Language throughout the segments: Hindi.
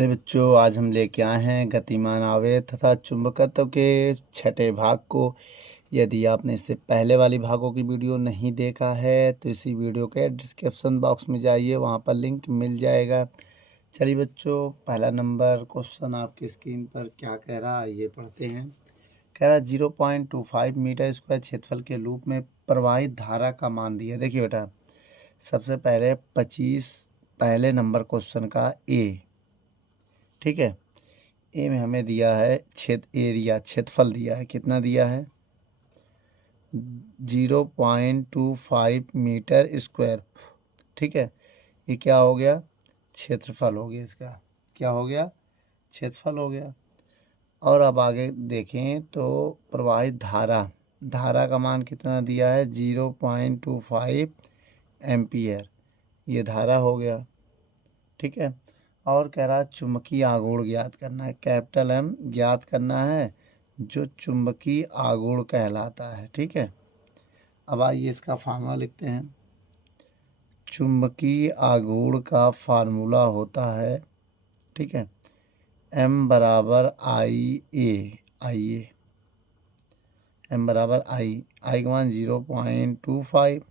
चलिए बच्चों, आज हम लेके आए हैं गतिमान आवेश तथा चुंबकत्व के छठे भाग को। यदि आपने इससे पहले वाली भागों की वीडियो नहीं देखा है तो इसी वीडियो के डिस्क्रिप्शन बॉक्स में जाइए, वहां पर लिंक मिल जाएगा। चलिए बच्चों, पहला नंबर क्वेश्चन आपकी स्क्रीन पर क्या कह रहा है ये पढ़ते हैं। कह रहा 0.25 मीटर स्क्वायर क्षेत्रफल के लूप में प्रवाहित धारा का मान दिया। देखिए बेटा, सबसे पहले 25 पहले नंबर क्वेश्चन का ए, ठीक है। ए में हमें दिया है क्षेत्रफल दिया है। कितना दिया है? 0.25 मीटर स्क्वायर, ठीक है। ये क्या हो गया? क्षेत्रफल हो गया। इसका क्या हो गया? क्षेत्रफल हो गया। और अब आगे देखें तो प्रवाहित धारा का मान कितना दिया है? 0.25 एम्पियर। ये धारा हो गया, ठीक है। और कह रहा है चुंबकीय आघूर्ण ज्ञात करना है, कैपिटल एम ज्ञात करना है, जो चुंबकीय आघूर्ण कहलाता है, ठीक है। अब आइए इसका फार्मूला लिखते हैं। चुंबकीय आघूर्ण का फार्मूला होता है, ठीक है, एम बराबर आई ए। एम बराबर आई का मान 0.25,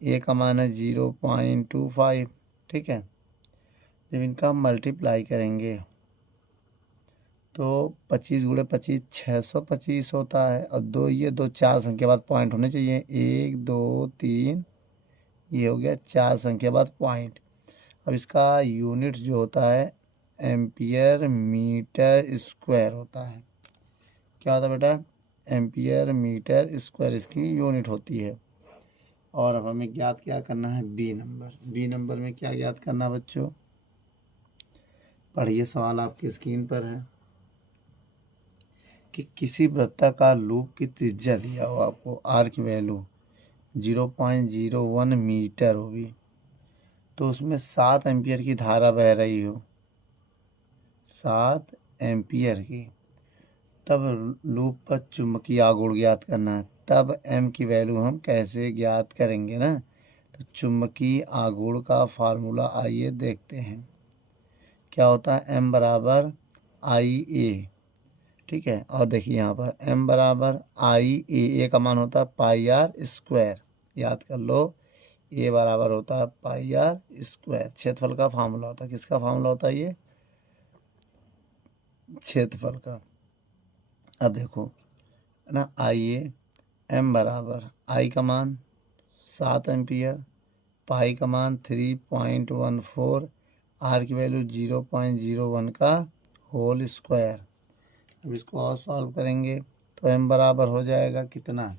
ए का मान है 0.25, ठीक है। जब इनका मल्टीप्लाई करेंगे तो 25 गुणे 25 625 होता है। और दो चार संख्या बाद पॉइंट होने चाहिए, 1 2 3, ये हो गया 4 संख्या बाद पॉइंट। अब इसका यूनिट जो होता है एम्पियर मीटर स्क्वायर होता है। क्या होता है बेटा? एम्पियर मीटर स्क्वायर इसकी यूनिट होती है। और अब हमें ज्ञात क्या करना है? बी नंबर में क्या ज्ञात करना है बच्चों? पढ़िए, सवाल आपकी स्क्रीन पर है कि किसी वृत्ताकार लूप की त्रिज्या दिया हो आपको, आर की वैल्यू 0.01 मीटर होगी, तो उसमें 7 एम्पियर की धारा बह रही हो, 7 एम्पियर की। तब लूप पर चुंबकीय आघूर्ण ज्ञात करना है। तब एम की वैल्यू हम कैसे ज्ञात करेंगे ना? तो चुंबकीय आघूर्ण का फार्मूला आइए देखते हैं। क्या होता है? एम बराबर आई ए, ठीक है। और देखिए यहाँ पर m बराबर आई ए का मान होता है पाई आर स्क्वायर, याद कर लो। ए बराबर होता है पाई आर स्क्वायर। क्षेत्रफल का फार्मूला होता है, किसका फार्मूला होता है? ये क्षेत्रफल का। अब देखो है ना, आई ए, एम बराबर आई का मान 7 एम्पियर, पाई का मान 3.14, आर की वैल्यू 0.01 का होल स्क्वायर। अब इसको और सॉल्व करेंगे तो m बराबर हो जाएगा कितना?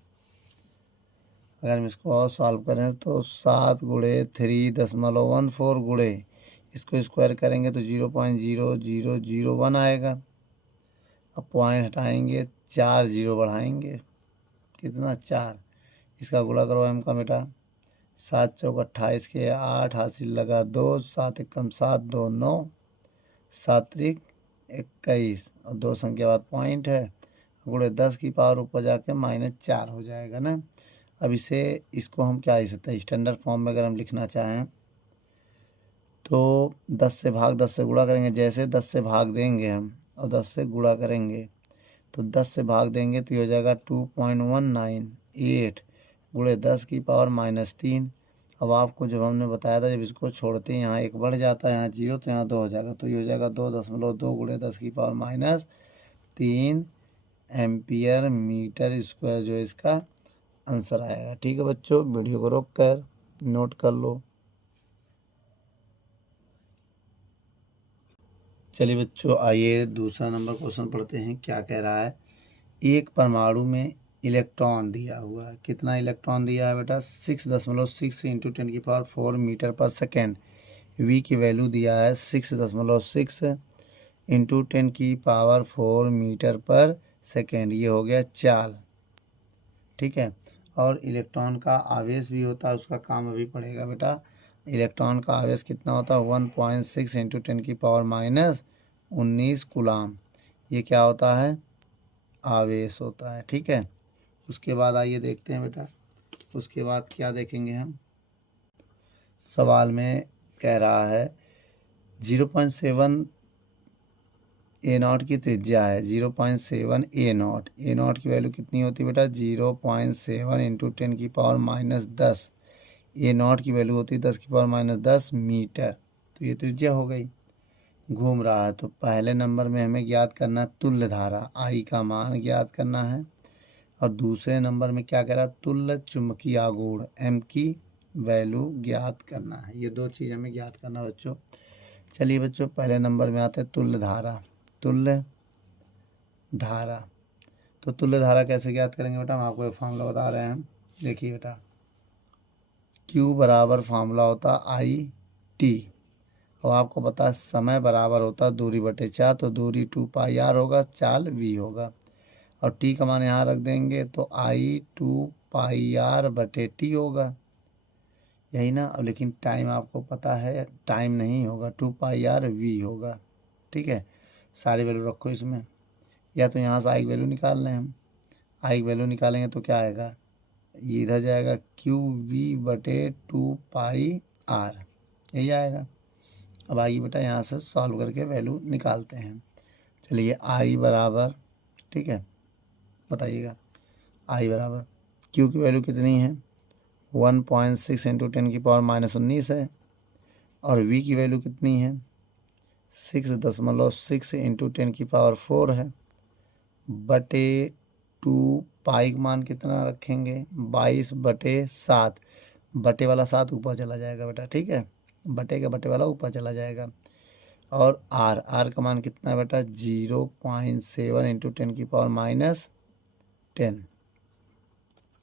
अगर हम इसको और सॉल्व करें तो 7 गुणे 3.14 गुणे इसको स्क्वायर करेंगे तो 0.0001 आएगा। अब पॉइंट हटाएंगे, 4 जीरो बढ़ाएंगे, कितना? 4। इसका गुणा करो m का बेटा, 7 चौक 28 के 8, हासिल लगा 2, 7 एकम 7, 2 9, 7 त्रिक 21, और 2 संख्या बाद पॉइंट है, गुणे 10 की पावर ऊपर जाके -4 हो जाएगा ना। अब इसको हम क्या लिख सकते हैं? स्टैंडर्ड फॉर्म में अगर हम लिखना चाहें तो 10 से भाग 10 से गुणा करेंगे। जैसे 10 से भाग देंगे हम और 10 से गुणा करेंगे तो 10 से भाग देंगे तो ये हो जाएगा 2.198 गुणे 10 की पावर -3। अब आपको जब हमने बताया था, जब इसको छोड़ते हैं यहाँ 1 बढ़ जाता है, यहाँ 0 तो यहाँ 2 हो जाएगा, तो ये हो जाएगा 2.2 गुणे 10 की पावर -3 एम्पियर मीटर स्क्वायर, जो इसका आंसर आएगा। ठीक है बच्चों, वीडियो को रोक कर नोट कर लो। चलिए बच्चों, आइए दूसरा नंबर क्वेश्चन पढ़ते हैं। क्या कह रहा है? एक परमाणु में इलेक्ट्रॉन दिया हुआ है। कितना इलेक्ट्रॉन दिया है बेटा? 6.6 इंटू 10⁴ मीटर पर सेकेंड। वी की वैल्यू दिया है 6.6 इंटू 10⁴ मीटर पर सेकेंड। ये हो गया चाल, ठीक है। और इलेक्ट्रॉन का आवेश भी होता है, उसका काम अभी पड़ेगा बेटा। इलेक्ट्रॉन का आवेश कितना होता है? 1.6 इंटू 10⁻19 कूलाम। ये क्या होता है? आवेश होता है, ठीक है। उसके बाद आइए देखते हैं बेटा, उसके बाद क्या देखेंगे हम। सवाल में कह रहा है 0.7 ए नॉट की त्रिज्या है, 0.7 ए नॉट की वैल्यू कितनी होती है बेटा? 0.7 इंटू 10⁻10। ए नॉट की वैल्यू होती है 10⁻10 मीटर। तो ये त्रिज्या हो गई। घूम रहा है तो पहले नंबर में हमें ज्ञात करना तुल्य धारा आई का मान ज्ञात करना है, और दूसरे नंबर में क्या कह रहा है? तुल्य चुंबकीय आघूर्ण एम की वैल्यू ज्ञात करना है। ये दो चीज़ हमें ज्ञात करना है बच्चों। चलिए बच्चों, पहले नंबर में आते हैं तुल्य धारा। तुल्य धारा, तो तुल्य धारा कैसे ज्ञात करेंगे बेटा? हम आपको एक फार्मूला बता रहे हैं। देखिए बेटा, Q बराबर फार्मूला होता आई टी, और आपको पता समय बराबर होता दूरी बटे 4, तो दूरी 2πr होगा, चाल v होगा, और t का मान यहाँ रख देंगे तो आई 2πr बटे टी होगा, यही ना। अब लेकिन टाइम आपको पता है, टाइम नहीं होगा, 2πr v होगा। ठीक है, सारी वैल्यू रखो इसमें, या तो यहाँ से आई की वैल्यू निकाल लें हम। आई की वैल्यू निकालेंगे तो क्या आएगा? ये इधर जाएगा QV बटे 2πr, यही आएगा। अब आइए बेटा यहाँ से सॉल्व करके वैल्यू निकालते हैं। चलिए आई बराबर, ठीक है, बताइएगा आई बराबर Q की वैल्यू कितनी है? 1.6 इंटू 10⁻19 है, और V की वैल्यू कितनी है? 6.6 इंटू 10⁻4 है, बटे 2 पाई का मान कितना रखेंगे? 22/7। बटे वाला 7 ऊपर चला जाएगा बेटा, ठीक है, बटे वाला ऊपर चला जाएगा। और आर का मान कितना है बेटा? 0.7 इंटू 10⁻10।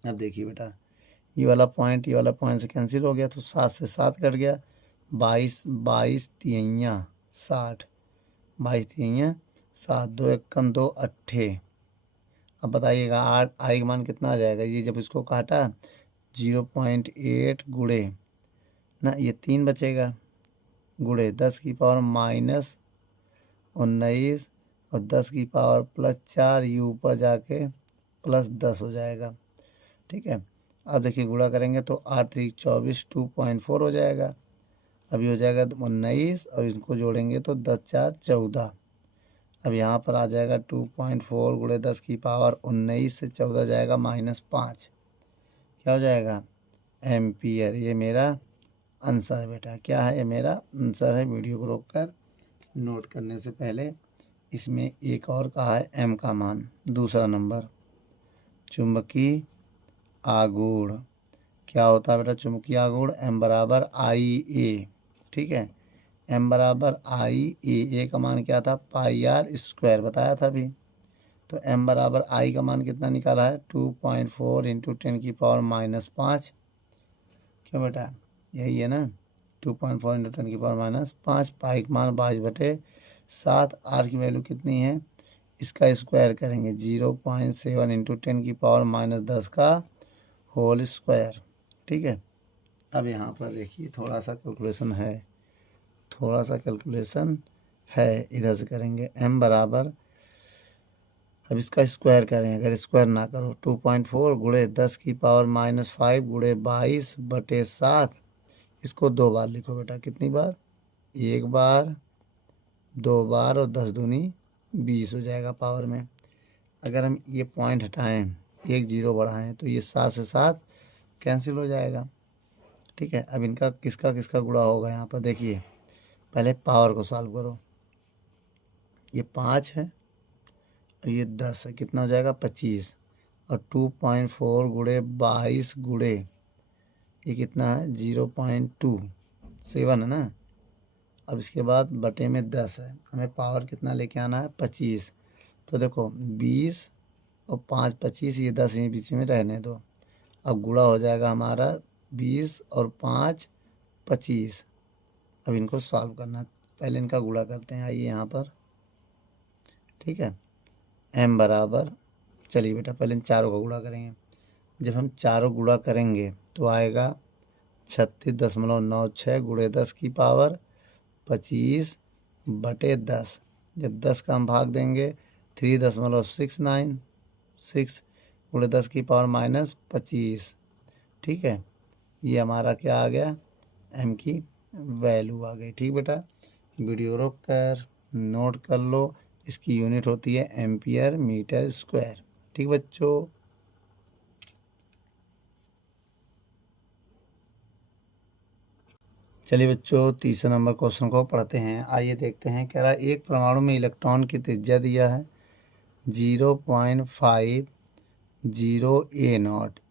अब देखिए बेटा, ये वाला पॉइंट से कैंसिल हो गया, तो 7 से 7 कट गया, 22 तिहैया 60, 22 तिहैया 7, 2 एकम 2 अट्ठे। अब बताइएगा आई का मान कितना आ जाएगा? ये जब इसको काटा 0.8 गुणे ना, ये 3 बचेगा, गुणे 10⁻−19 और 10⁻+4, ये ऊपर जाके +10 हो जाएगा। ठीक है, अब देखिए गुणा करेंगे तो 8 3 24, 2.4 हो जाएगा। अभी हो जाएगा 19, और इनको जोड़ेंगे तो 10 4 14। अब यहाँ पर आ जाएगा 2.4 गुणे 10⁻19 से 14 जाएगा -5, क्या हो जाएगा? एम्पियर। ये मेरा आंसर है बेटा। क्या है? ये मेरा आंसर है। वीडियो को रोककर नोट करने से पहले इसमें एक और कहा है एम का मान। दूसरा नंबर, चुंबकीय आघूर्ण क्या होता है बेटा? चुंबकीय आघूर्ण एम बराबर आई ए। ठीक है, एम बराबर आई ए का मान क्या था? πr² बताया था अभी। तो एम बराबर आई का मान कितना निकाला है? 2.4 इंटू 10⁻5। क्यों बेटा? यही है ना, 2.4 इंटू 10⁻5। पाई का मान 22/7। आर की वैल्यू कितनी है? इसका स्क्वायर करेंगे, 0.7 इंटू 10⁻10 का होल स्क्वायर। ठीक है, अब यहाँ पर देखिए थोड़ा सा कैलकुलेशन है, इधर से करेंगे। एम बराबर, अब इसका स्क्वायर करें, अगर स्क्वायर ना करो, 2.4 गुणे 10⁻5 गुणे 22/7। इसको 2 बार लिखो बेटा। कितनी बार? 1 बार, 2 बार, और 10 दूनी 20 हो जाएगा पावर में। अगर हम ये पॉइंट हटाएं, 1 0 बढ़ाएं, तो ये 7 से 7 कैंसिल हो जाएगा। ठीक है, अब इनका किसका किसका गुणा होगा? यहाँ पर देखिए, पहले पावर को सॉल्व करो। ये 5 है और ये 10 है, कितना हो जाएगा? 25। और 2.4 गुणे 22 गुणे ये कितना है? 0.27 है ना। अब इसके बाद बटे में 10 है, हमें पावर कितना लेके आना है? 25। तो देखो 20 और 5 25, ये 10 यहीं बीच में रहने दो। अब गुणा हो जाएगा हमारा 20 और 5 25। अब इनको सॉल्व करना है, पहले इनका गुणा करते हैं। आइए यहाँ पर, ठीक है, एम बराबर, चलिए बेटा पहले इन चारों का गुणा करेंगे। जब हम चारों गुणा करेंगे तो आएगा 36.96 गुणे 10 की पावर 25 बटे 10। जब 10 का हम भाग देंगे 3.696 गुणे 10 की पावर -25। ठीक है, ये हमारा क्या आ गया? एम की वैल्यू आ गई। ठीक बेटा, वीडियो रोक कर नोट कर लो, इसकी यूनिट होती है एम्पियर मीटर स्क्वायर। ठीक बच्चों, चलिए बच्चों तीसरे नंबर क्वेश्चन को पढ़ते हैं। आइए देखते हैं। कह रहा है एक परमाणु में इलेक्ट्रॉन की त्रिज्या दिया है 0.50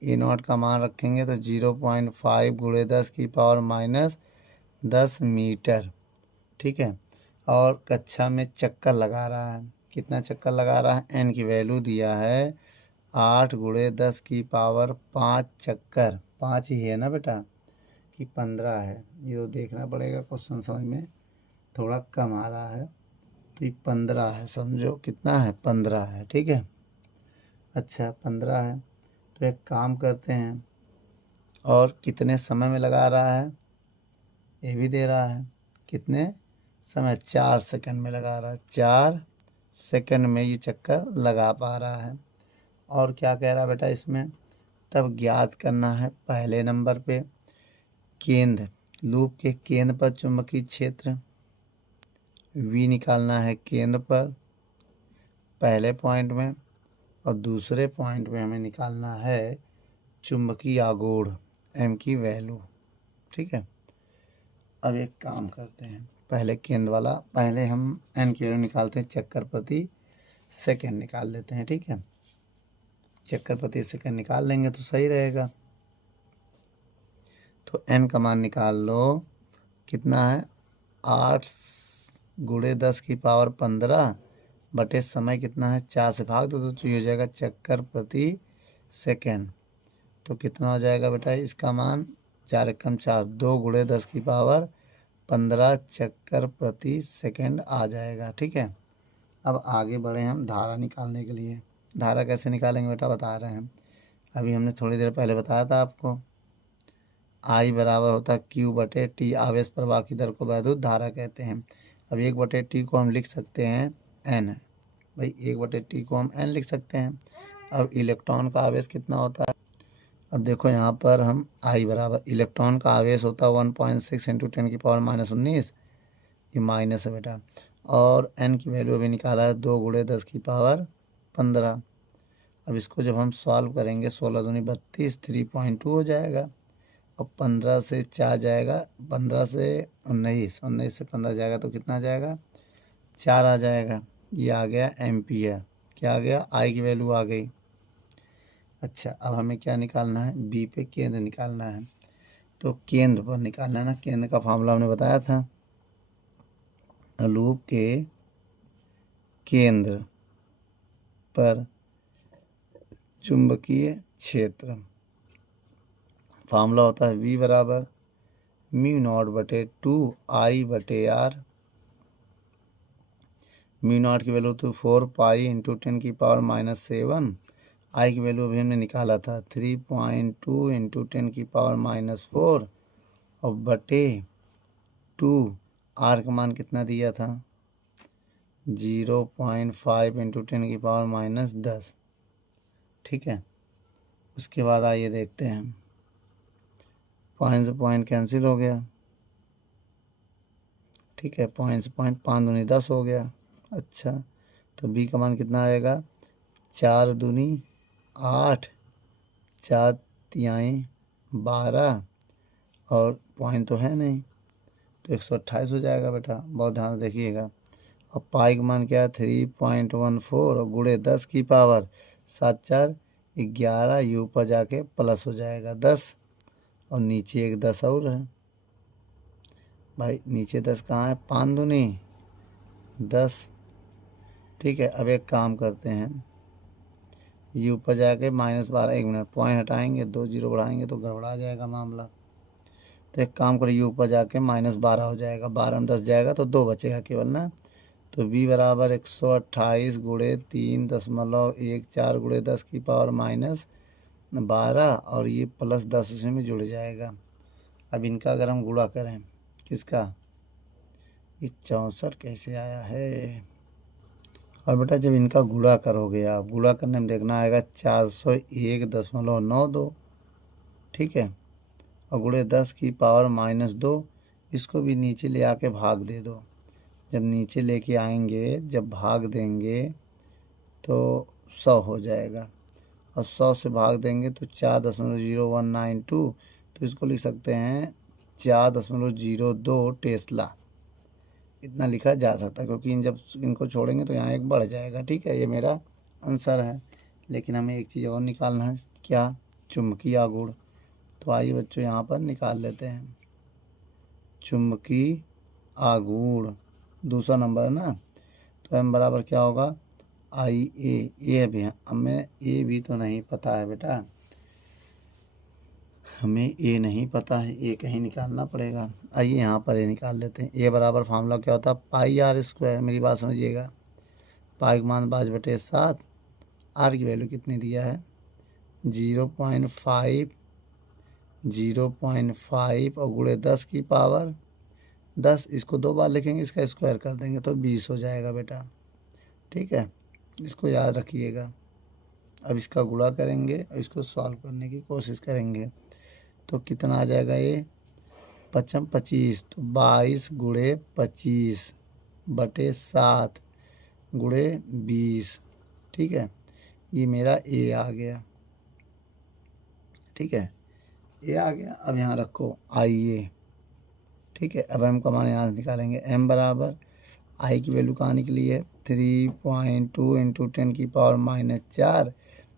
ए नॉट का मान रखेंगे तो 0.5 गुणे 10⁻⁻10 मीटर। ठीक है, और कक्षा में चक्कर लगा रहा है। कितना चक्कर लगा रहा है? एन की वैल्यू दिया है 8 गुणे 10⁵ चक्कर। 5 ही है ना बेटा कि 15 है? ये तो देखना पड़ेगा, क्वेश्चन समझ में थोड़ा कम आ रहा है। तो ये 15 है, समझो कितना है? 15 है। ठीक है, अच्छा 15 है। तो एक काम करते हैं, और कितने समय में लगा रहा है ये भी दे रहा है। कितने समय? 4 सेकंड में लगा रहा है। 4 सेकंड में ये चक्कर लगा पा रहा है। और क्या कह रहा है बेटा इसमें? तब ज्ञात करना है पहले नंबर पे केंद्र, लूप के केंद्र पर चुंबकीय क्षेत्र V निकालना है केंद्र पर पहले पॉइंट में, और दूसरे पॉइंट में हमें निकालना है चुंबकीय आघूर्ण M की वैल्यू। ठीक है, अब एक काम करते हैं, पहले केंद्र वाला, पहले हम N की वैल्यू निकालते हैं, चक्कर प्रति सेकंड निकाल लेते हैं। ठीक है, चक्कर प्रति सेकंड निकाल लेंगे तो सही रहेगा। तो N का मान निकाल लो, कितना है? 8 गुणे 10⁻15 बटे समय कितना है? 4 से भाग दो तो ये हो जाएगा चक्कर प्रति सेकंड। तो कितना हो जाएगा बेटा इसका मान? 4 एकम 4, 2 गुणे 10⁻15 चक्कर प्रति सेकंड आ जाएगा। ठीक है, अब आगे बढ़े हम धारा निकालने के लिए। धारा कैसे निकालेंगे बेटा बता रहे हैं। अभी हमने थोड़ी देर पहले बताया था आपको, I बराबर होता है Q/T, आवेश प्रवाह की दर को वैद्युत धारा कहते हैं। अब 1/T को हम लिख सकते हैं N, भाई 1/T को हम N लिख सकते हैं। अब इलेक्ट्रॉन का आवेश कितना होता है? अब देखो यहाँ पर हम I बराबर, इलेक्ट्रॉन का आवेश होता है 1.6 × 10⁻⁻19, ये माइनस है बेटा, और N की वैल्यू अभी निकाला है 2 गुणे 10⁻15। अब इसको जब हम सॉल्व करेंगे 16 दूनी 32, 3.2 हो जाएगा। और 15 से 4 जाएगा, 15 से 19, 19 से 15 जाएगा तो कितना जाएगा? 4 आ जाएगा। ये आ गया एम्पियर। क्या आ गया? I की वैल्यू आ गई। अच्छा, अब हमें क्या निकालना है? B पे केंद्र निकालना है। तो केंद्र पर निकालना है ना, केंद्र का फार्मूला हमने बताया था, लूप के केंद्र पर चुंबकीय क्षेत्र, फार्मूला होता है V बराबर μ0/2I/R। μ0 की वैल्यू तो 4 पाई × 10⁻⁻7, I की वैल्यू अभी हमने निकाला था 3.2 × 10⁻⁻4, और बटे 2, R का मान कितना दिया था? 0.5 × 10⁻⁻10। ठीक है, उसके बाद आइए देखते हैं, पॉइंट से पॉइंट कैंसिल हो गया। ठीक है, पॉइंट से पॉइंट 5 दूनी 10 हो गया। अच्छा, तो B का मान कितना आएगा? 4 दूनी 8, 4 तिहाई 12, और पॉइंट तो है नहीं तो 128 हो जाएगा बेटा, बहुत ध्यान से देखिएगा। और पाई का मान क्या है? 3.14, और गुणे 10⁻7 11, यू पर जाके प्लस हो जाएगा 10, और नीचे एक 10 और है भाई, नीचे 10 कहाँ है? 5 दूनी 10। ठीक है, अब एक काम करते हैं, यू पर जाके -12, 1 मिनट, पॉइंट हटाएंगे, 2 जीरो बढ़ाएंगे तो गड़बड़ा जाएगा मामला। तो एक काम करो, यू पर जाके -12 हो जाएगा, 12 में 10 जाएगा तो 2 बचेगा केवल ना। तो B बराबर 128 गुणे 3.14 गुणे 10⁻12, और ये प्लस 10 उसमें में जुड़ जाएगा। अब इनका अगर हम गुणा करें, किसका? ये 64 कैसे आया है? और बेटा जब इनका गुणा करोगे आप, गुणा करने में देखना आएगा 401.92। ठीक है, और गुणे 10⁻2, इसको भी नीचे ले आके भाग दे दो, जब नीचे लेके आएंगे, जब भाग देंगे तो 100 हो जाएगा, और 100 से भाग देंगे तो 4.0192, तो इसको लिख सकते हैं 4.02 टेस्ला। इतना लिखा जा सकता है, क्योंकि जब इनको छोड़ेंगे तो यहाँ एक बढ़ जाएगा। ठीक है, ये मेरा आंसर है। लेकिन हमें एक चीज़ और निकालना है, क्या? चुंबकीय आघूर्ण। तो आइए बच्चों यहाँ पर निकाल लेते हैं। चुंबकीय आघूर्ण दूसरा नंबर है ना, तो m बराबर क्या होगा? आई ए भी है। हमें ए भी तो नहीं पता है बेटा, हमें ए नहीं पता है, ए कहीं निकालना पड़ेगा। आइए यहाँ पर ए निकाल लेते हैं। ए बराबर फार्मूला क्या होता है? पाई आर स्क्वायर। मेरी बात समझिएगा, पाई का मान 5/7, आर की वैल्यू कितनी दिया है? 0.5 और गुणे 10 की पावर 10, इसको 2 बार लिखेंगे, इसका स्क्वायर कर देंगे तो 20 हो जाएगा बेटा। ठीक है, इसको याद रखिएगा। अब इसका गुणा करेंगे और इसको सॉल्व करने की कोशिश करेंगे, तो कितना आ जाएगा? ये 25, तो 22 गुणे 25/7 गुणे 20। ठीक है, ये मेरा ए आ गया। ठीक है, ये आ गया। अब यहाँ रखो आई ए। ठीक है, अब m का मान यहाँ से निकालेंगे। m बराबर आई की वैल्यू कहाँ निकली है? 3.2 इंटू 10⁻⁴।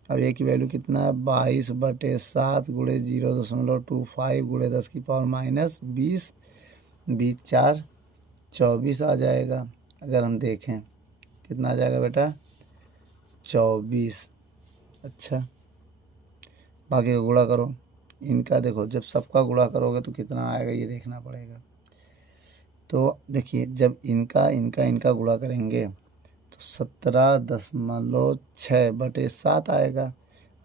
अब ए की वैल्यू कितना है? 22/7 गुणे 0.25 गुणे 10⁻⁻20। 20×4 24 आ जाएगा। अगर हम देखें कितना आ जाएगा बेटा? 24। अच्छा, बाकी का गुणा करो। इनका देखो, जब सबका गुणा करोगे तो कितना आएगा ये देखना पड़ेगा। तो देखिए, जब इनका गुणा करेंगे तो 17.6/7 आएगा,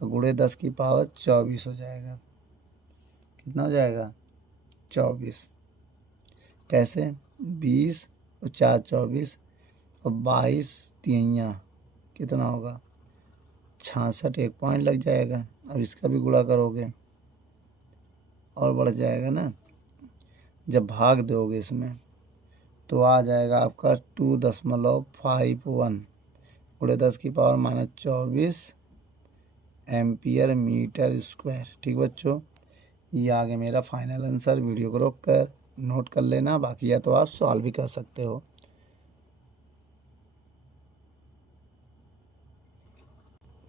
और गुणे 10⁻24 हो जाएगा। कितना हो जाएगा? 24। कैसे? 20 और 4 24 और 22 तिहैया कितना होगा? 66। एक पॉइंट लग जाएगा। अब इसका भी गुणा करोगे और बढ़ जाएगा ना। जब भाग दोगे इसमें तो आ जाएगा आपका 2.51 गुणे 10⁻⁻24 एम्पियर मीटर स्क्वायर। ठीक बच्चों, ये आ गया मेरा फाइनल आंसर। वीडियो को रोक कर नोट कर लेना, बाकी या तो आप सॉल्व भी कर सकते हो।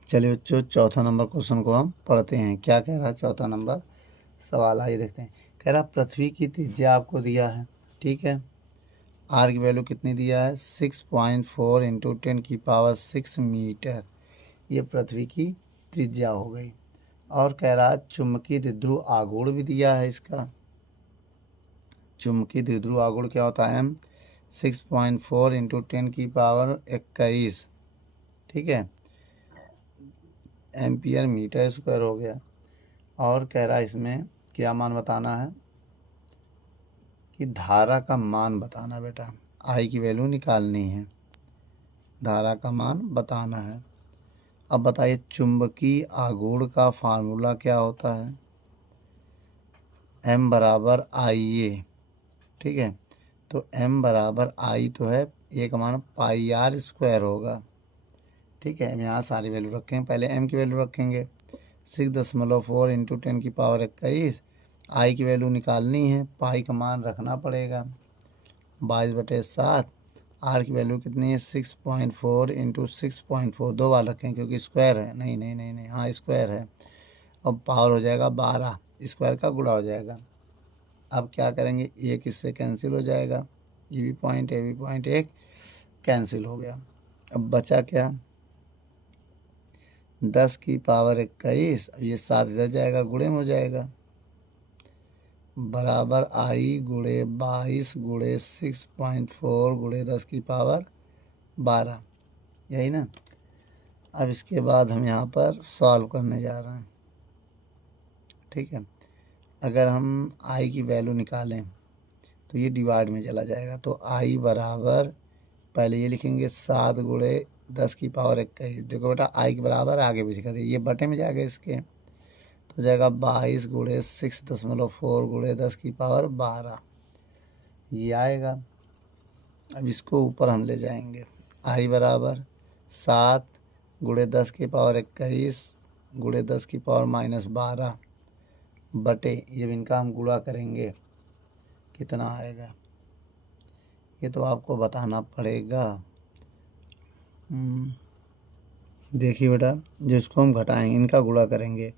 चलिए बच्चों, चौथा नंबर क्वेश्चन को हम पढ़ते हैं। क्या कह रहा है चौथा नंबर सवाल? आइए देखते हैं। कह रहा पृथ्वी की त्रिज्या आपको दिया है। ठीक है, आर की वैल्यू कितनी दिया है? 6.4 इंटू 10⁻6 मीटर। ये पृथ्वी की त्रिज्या हो गई। और कह रहा है चुंबकीय द्विध्रुव आघूर्ण भी दिया है इसका। चुंबकीय द्विध्रुव आघूर्ण क्या होता है? 6.4 इंटू 10⁻21। ठीक है, एम्पियर मीटर स्क्वायर हो गया। और कह रहा है इसमें क्या मान बताना है? कि धारा का मान बताना बेटा। आई की वैल्यू निकालनी है, धारा का मान बताना है। अब बताइए, चुंबकीय आघूर्ण का फार्मूला क्या होता है? m बराबर आई ए। ठीक है, तो m बराबर आई तो है, ए का मान पाई आर स्क्वायर होगा। ठीक है, हम यहाँ सारी वैल्यू रखेंगे। पहले m की वैल्यू रखेंगे 6.4 इंटू 10⁻21। आई की वैल्यू निकालनी है, पाई का मान रखना पड़ेगा 22/7। आर की वैल्यू कितनी है? 6.4 इंटू 6.4, 2 बार रखें क्योंकि स्क्वायर है। नहीं नहीं नहीं नहीं, हाँ स्क्वायर है। अब पावर हो जाएगा 12, स्क्वायर का गुणा हो जाएगा। अब क्या करेंगे? एक इससे कैंसिल हो जाएगा, ये भी पॉइंट एक कैंसिल हो गया। अब बचा क्या? 10⁻21, ये 7 इधर जाएगा, गुणे में हो जाएगा, बराबर आई गुणे 22 गुणे 6.4 गुणे 10⁻12। यही ना। अब इसके बाद हम यहाँ पर सॉल्व करने जा रहे हैं। ठीक है, अगर हम आई की वैल्यू निकालें तो ये डिवाइड में चला जाएगा। तो आई बराबर, पहले ये लिखेंगे 7 गुणे 10⁻21। देखो बेटा, आई के बराबर आगे पीछे कर दिए, ये बटे में जाएगा इसके, तो हो जाएगा 22 गुणे 6.4 गुणे 10⁻12, ये आएगा। अब इसको ऊपर हम ले जाएंगे। आई बराबर 7 गुणे 10 की पावर 21 गुणे 10 की पावर -12 बटे, जब इनका हम गुणा करेंगे कितना आएगा, ये तो आपको बताना पड़ेगा। देखिए बेटा, जो इसको हम घटाएंगे, इनका गुणा करेंगे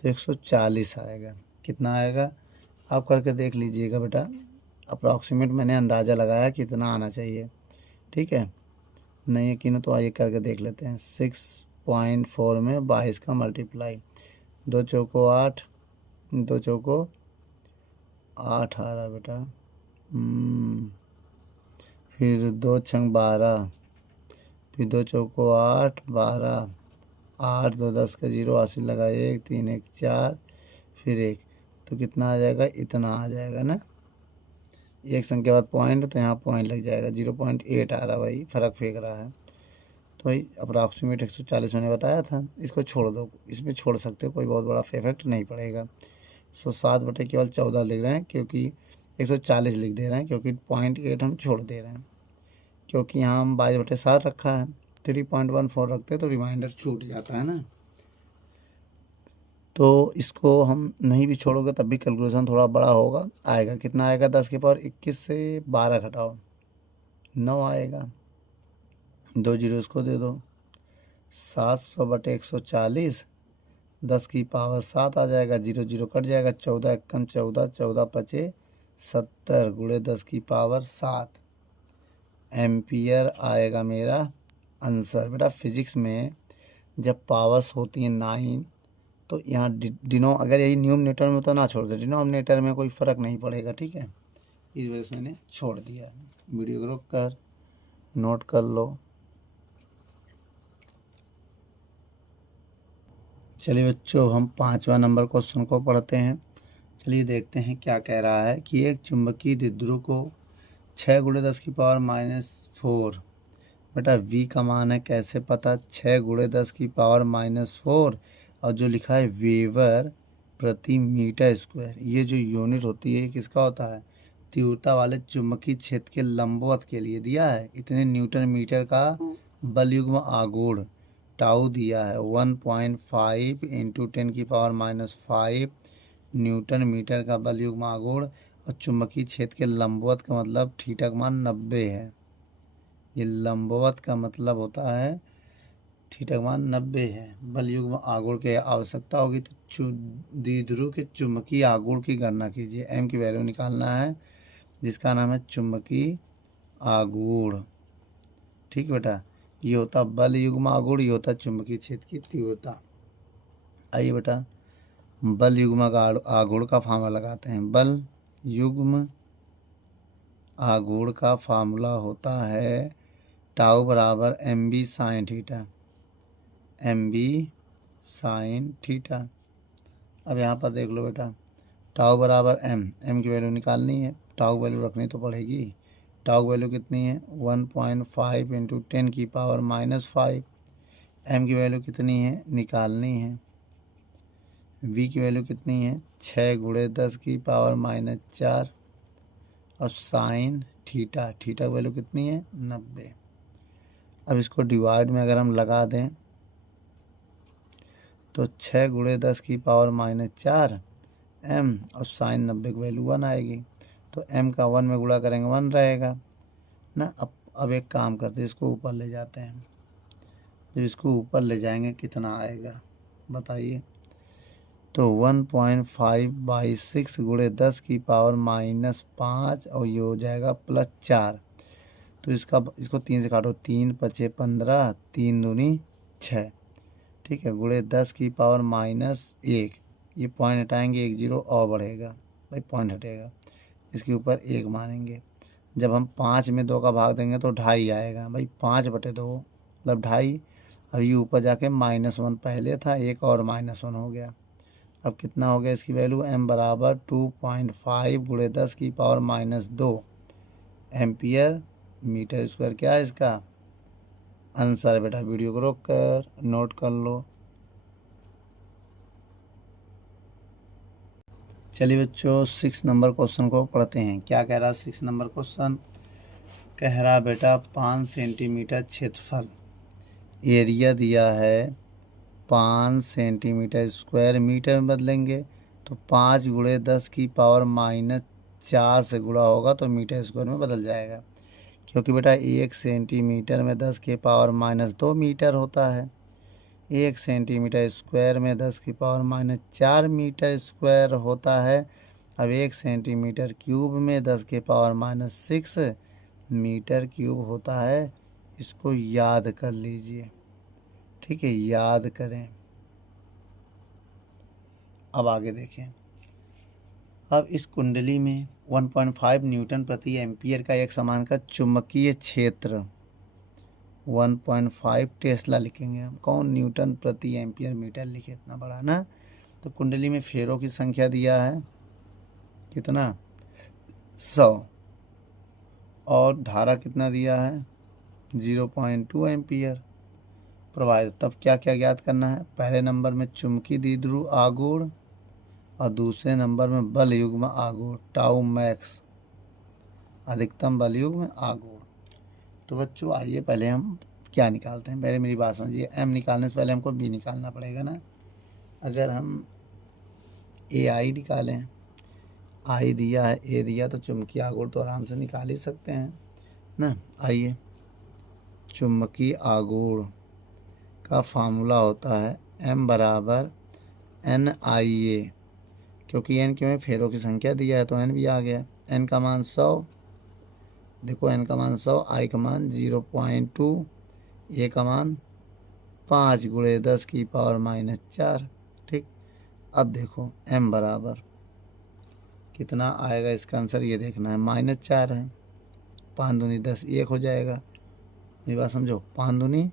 तो 140 आएगा। कितना आएगा आप करके देख लीजिएगा बेटा। अप्रॉक्सीमेट मैंने अंदाज़ा लगाया कितना आना चाहिए, ठीक है। नहीं यकीन तो आइए करके देख लेते हैं। 6.4 में 22 का मल्टीप्लाई, 2 चौको 8, 2 चौको 8 आ रहा बेटा। फिर 2 छंग 12, फिर 2 चौको 8, 12, 8 2 10 का 0, 80 लगा 1, 3 1 4, फिर 1, तो कितना आ जाएगा, इतना आ जाएगा ना। एक संख्या बाद पॉइंट, तो यहाँ पॉइंट लग जाएगा। 0.8 आ रहा भाई, फ़र्क फेंक रहा है। तो भाई अप्रॉक्सीमेट 140 मैंने बताया था। इसको छोड़ दो, इसमें छोड़ सकते हो, कोई बहुत बड़ा इफेक्ट नहीं पड़ेगा। 7 बटे केवल 14 लिख रहे हैं, क्योंकि 140 लिख दे रहे हैं, क्योंकि 0.8 हम छोड़ दे रहे हैं, क्योंकि यहाँ हम 22/7 रखा है। 3.14 रखते तो रिमाइंडर छूट जाता है ना। तो इसको हम नहीं भी छोड़ोगे तब भी कैलकुलेशन थोड़ा बड़ा होगा। आएगा कितना आएगा, 10 की पावर 21 से 12 घटाओ 9 आएगा। 2 जीरो इसको दे दो। 700 बटे 140, 10 की पावर 7 आ जाएगा। 0 0 कट जाएगा। 14 एकम 14, 14 पचे 70 गुणे 10 की पावर 7 एम्पियर आएगा मेरा आंसर। बेटा फिजिक्स में जब पावर्स होती हैं 9, तो यहाँ डिनो, अगर यही न्यूमरेटर में तो ना छोड़ दे, डिनोमिनेटर में कोई फ़र्क नहीं पड़ेगा, ठीक है। इस वजह से मैंने छोड़ दिया। वीडियो को रोक कर नोट कर लो। चलिए बच्चों, हम 5वां नंबर क्वेश्चन को पढ़ते हैं। चलिए देखते हैं क्या कह रहा है कि एक चुंबकीय द्विध्रुव को 6 गुणे 10 की पावर -4, बेटा v का मान है, कैसे पता, 6 गुणे 10 की पावर -4, और जो लिखा है वेबर प्रति मीटर स्क्वायर, ये जो यूनिट होती है किसका होता है, तीव्रता वाले चुंबकीय क्षेत्र के लंबवत के लिए दिया है। इतने न्यूटन मीटर का बलयुग्म आघूर्ण टाउ दिया है। 1.5 इंटू 10 की पावर -5 न्यूटन मीटर का बलयुग्म आघूर्ण, और चुंबकीय क्षेत्र के लंबवत का मतलब थीटा का मान 90 है। ये लंबवत का मतलब होता है थीटा का मान 90 है। बलयुग्म आघूर्ण की आवश्यकता होगी तो द्विध्रुव के चुंबकीय आघूर्ण की गणना कीजिए। एम की वैल्यू निकालना है, जिसका नाम है चुंबकीय आघूर्ण, ठीक है बेटा। ये होता बलयुग्म आघूर्ण, ये होता चुंबकीय क्षेत्र की तीव्रता। आइए बेटा बल युग्म आघूर्ण का फार्मूला लगाते हैं। बल युग्म आघूर्ण का फार्मूला होता है टाउ बराबर mb sine theta, mb sine theta. अब यहाँ पर देख लो बेटा, टाउ बराबर m की वैल्यू निकालनी है, टाउ वैल्यू रखनी तो पड़ेगी। टाउ वैल्यू कितनी है, 1.5 इंटू 10 की पावर -5। m की वैल्यू कितनी है, निकालनी है। v की वैल्यू कितनी है, 6 गुणे 10 की पावर -4, और साइन थीटा, थीटा की वैल्यू कितनी है, 90। अब इसको डिवाइड में अगर हम लगा दें तो 6 गुणे 10 की पावर -4 m, और साइन 90 की वैल्यू 1 आएगी। तो m का 1 में गुणा करेंगे 1 रहेगा ना। अब एक काम करते हैं, इसको ऊपर ले जाते हैं। जब इसको ऊपर ले जाएंगे कितना आएगा बताइए। तो 1.5/6 गुणे 10 की पावर -5, और ये हो जाएगा +4। तो इसको 3 से काटो, 3 पचे 15, 3 दूनी 6, ठीक है, गुणे 10 की पावर -1। ये पॉइंट हटाएंगे, 1 0 और बढ़ेगा भाई, पॉइंट हटेगा, इसके ऊपर 1 मानेंगे। जब हम 5 में 2 का भाग देंगे तो 2.5 आएगा भाई, 5/2 मतलब 2.5। अब ये ऊपर जाके -1 पहले था, एक और -1 हो गया। अब कितना हो गया इसकी वैल्यू, m बराबर 2.5 गुणे 10 की पावर -2 एम्पियर मीटर स्क्वायर। क्या है इसका आंसर बेटा। वीडियो को रोक कर नोट कर लो। चलिए बच्चों 6 नंबर क्वेश्चन को पढ़ते हैं। क्या कह रहा है 6 नंबर क्वेश्चन, कह रहा बेटा 5 सेंटीमीटर क्षेत्रफल, एरिया दिया है 5 सेंटीमीटर स्क्वायर, मीटर में बदलेंगे तो 5 गुणे 10 की पावर -4 से गुणा होगा तो मीटर स्क्वायर में बदल जाएगा, क्योंकि बेटा 1 सेंटीमीटर में 10 की पावर -2 मीटर होता है। 1 सेंटीमीटर स्क्वायर में 10 की पावर -4 मीटर स्क्वायर होता है। अब 1 सेंटीमीटर क्यूब में 10 की पावर -6 मीटर क्यूब होता है। इसको याद कर लीजिए, ठीक है, याद करें। अब आगे देखें। अब इस कुंडली में 1.5 न्यूटन प्रति एम्पियर का एक समान का चुंबकीय क्षेत्र 1.5 टेस्ला लिखेंगे हम, कौन न्यूटन प्रति एम्पियर मीटर लिखे, इतना बड़ा ना। तो कुंडली में फेरों की संख्या दिया है कितना 100, और धारा कितना दिया है 0.2 एम्पियर प्रवाहित। तब क्या क्या ज्ञात करना है, पहले नंबर में चुंबकीय द्विध्रुव आघूर्ण और दूसरे नंबर में बल युग्म आघूर्ण टाउ मैक्स, अधिकतम बल युग्म आघूर्ण। तो बच्चों आइए पहले हम क्या निकालते हैं, पहले मेरी बात समझिए। एम निकालने से पहले हमको बी निकालना पड़ेगा ना। अगर हम ए आई निकालें, आई दिया है, ए दिया, तो चुंबकीय आघूर्ण तो आराम से निकाल ही सकते हैं ना। आइए, चुंबकीय आघूर्ण का फार्मूला होता है M बराबर NIA, क्योंकि N के में फेरों की संख्या दिया है तो N भी आ गया। N का मान 100, देखो N का मान 100, I का मान 0.2, A का मान 5 गुणे 10 की पावर -4, ठीक। अब देखो M बराबर कितना आएगा, इसका आंसर ये देखना है, -4 है, 5 दूनी 10, 1 हो जाएगा। मेरी बात समझो, 5 दूनी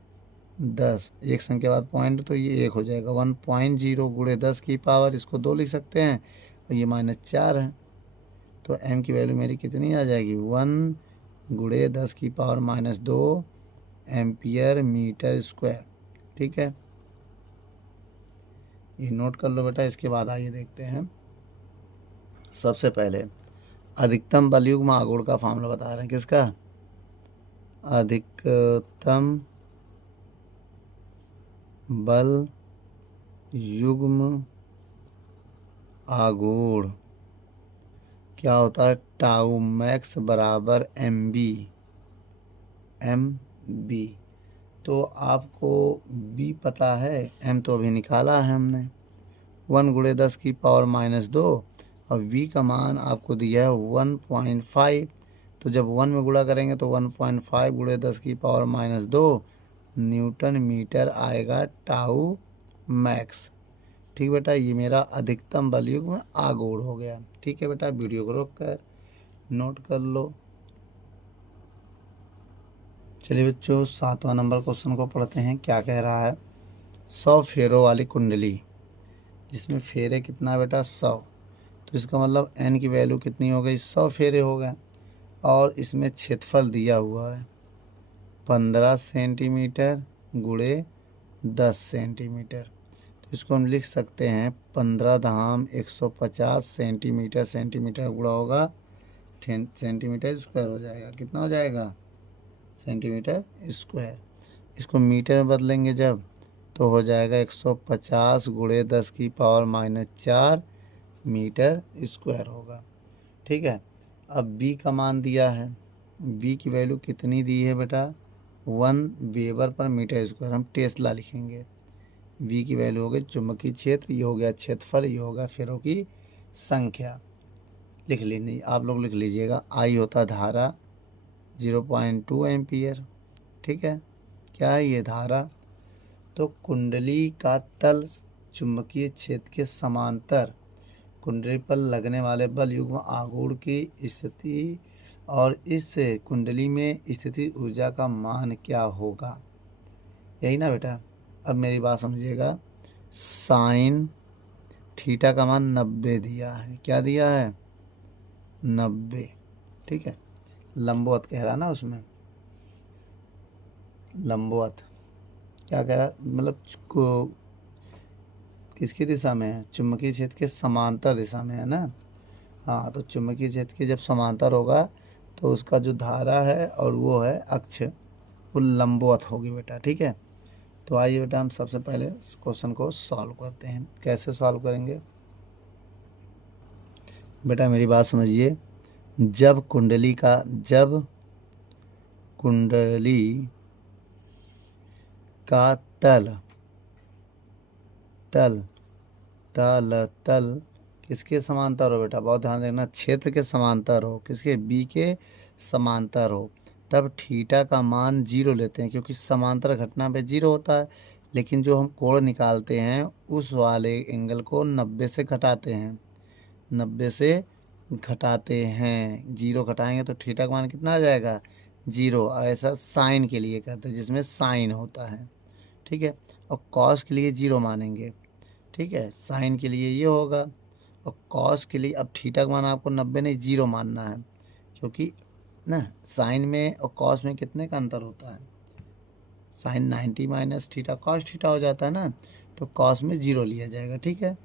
10, एक संख्या बाद पॉइंट, तो ये 1 हो जाएगा। 1.0 गुणे 10 की पावर, इसको 2 लिख सकते हैं, और ये -4 है, तो M की वैल्यू मेरी कितनी आ जाएगी 1 गुणे 10 की पावर -2 एम्पियर मीटर स्क्वायर, ठीक है। ये नोट कर लो बेटा। इसके बाद आइए देखते हैं। सबसे पहले अधिकतम बल युग्म आघूर्ण का फार्मूला बता रहे हैं, किसका, अधिकतम बल युग्म आघूर्ण क्या होता है, टाउ मैक्स बराबर MB। तो आपको B पता है, M तो अभी निकाला है हमने, 1 गुणे 10 की पावर -2, और V का मान आपको दिया है 1.5। तो जब 1 में गुणा करेंगे तो 1.5 गुणे 10 की पावर -2 न्यूटन मीटर आएगा टाउ मैक्स, ठीक बेटा। ये मेरा अधिकतम बल युग्म आघूर्ण हो गया, ठीक है बेटा। वीडियो को रोक कर नोट कर लो। चलिए बच्चों 7वां नंबर क्वेश्चन को पढ़ते हैं। क्या कह रहा है, 100 फेरों वाली कुंडली जिसमें फेरे कितना बेटा 100, तो इसका मतलब N की वैल्यू कितनी हो गई, 100 फेरे हो गए, और इसमें क्षेत्रफल दिया हुआ है 15 सेंटीमीटर गुणे 10 सेंटीमीटर। तो इसको हम लिख सकते हैं 15 धाम 150 सेंटीमीटर, सेंटीमीटर गुणा होगा सेंटीमीटर स्क्वायर हो जाएगा, कितना हो जाएगा सेंटीमीटर स्क्वायर। इसको मीटर में बदलेंगे जब, तो हो जाएगा 150 गुणे 10 की पावर -4 मीटर स्क्वायर होगा, ठीक है। अब B का मान दिया है, B की वैल्यू कितनी दी है बेटा 1 वेबर पर मीटर स्क्वायर, हम टेस्ला लिखेंगे। V की वैल्यू हो गई चुंबकीय क्षेत्र, ये हो गया क्षेत्रफल, ये होगा फेरों की संख्या। लिख लीजिए, आप लोग लिख लीजिएगा। I होता धारा 0.2 एम्पियर, ठीक है। क्या है ये धारा, तो कुंडली का तल चुंबकीय क्षेत्र के समांतर कुंडली पर लगने वाले बल युग्म आघूर्ण की स्थिति और इस कुंडली में स्थिति ऊर्जा का मान क्या होगा, यही ना बेटा। अब मेरी बात समझिएगा, साइन थीटा का मान 90 दिया है, क्या दिया है 90, ठीक है। लंबवत कह रहा ना, उसमें लंबवत क्या कह रहा, मतलब किसकी दिशा में है, चुंबकीय क्षेत्र के समांतर दिशा में है ना। हाँ, तो चुंबकीय क्षेत्र के जब समांतर होगा तो उसका जो धारा है और वो है अक्ष, वो लंबवत होगी बेटा। ठीक है, तो आइए बेटा हम सबसे पहले इस क्वेश्चन को सॉल्व करते हैं। कैसे सॉल्व करेंगे बेटा, मेरी बात समझिए। जब कुंडली का तल किसके समांतर हो बेटा, बहुत ध्यान देना, क्षेत्र के समांतर हो, किसके, बी के समांतर हो, तब थीटा का मान 0 लेते हैं, क्योंकि समांतर घटना पे 0 होता है। लेकिन जो हम कोण निकालते हैं उस वाले एंगल को 90 से घटाते हैं, 90 से घटाते हैं, 0 घटाएंगे तो थीटा का मान कितना आ जाएगा, 0। ऐसा साइन के लिए करते हैं जिसमें साइन होता है। ठीक है, और कॉस के लिए 0 मानेंगे। ठीक है, साइन के लिए ये होगा, और कॉस के लिए अब थीटा का मान आपको 90 नहीं 0 मानना है, क्योंकि ना साइन में और कॉस में कितने का अंतर होता है, sine 90 minus theta cos theta हो जाता है ना, तो कॉस में 0 लिया जाएगा। ठीक है,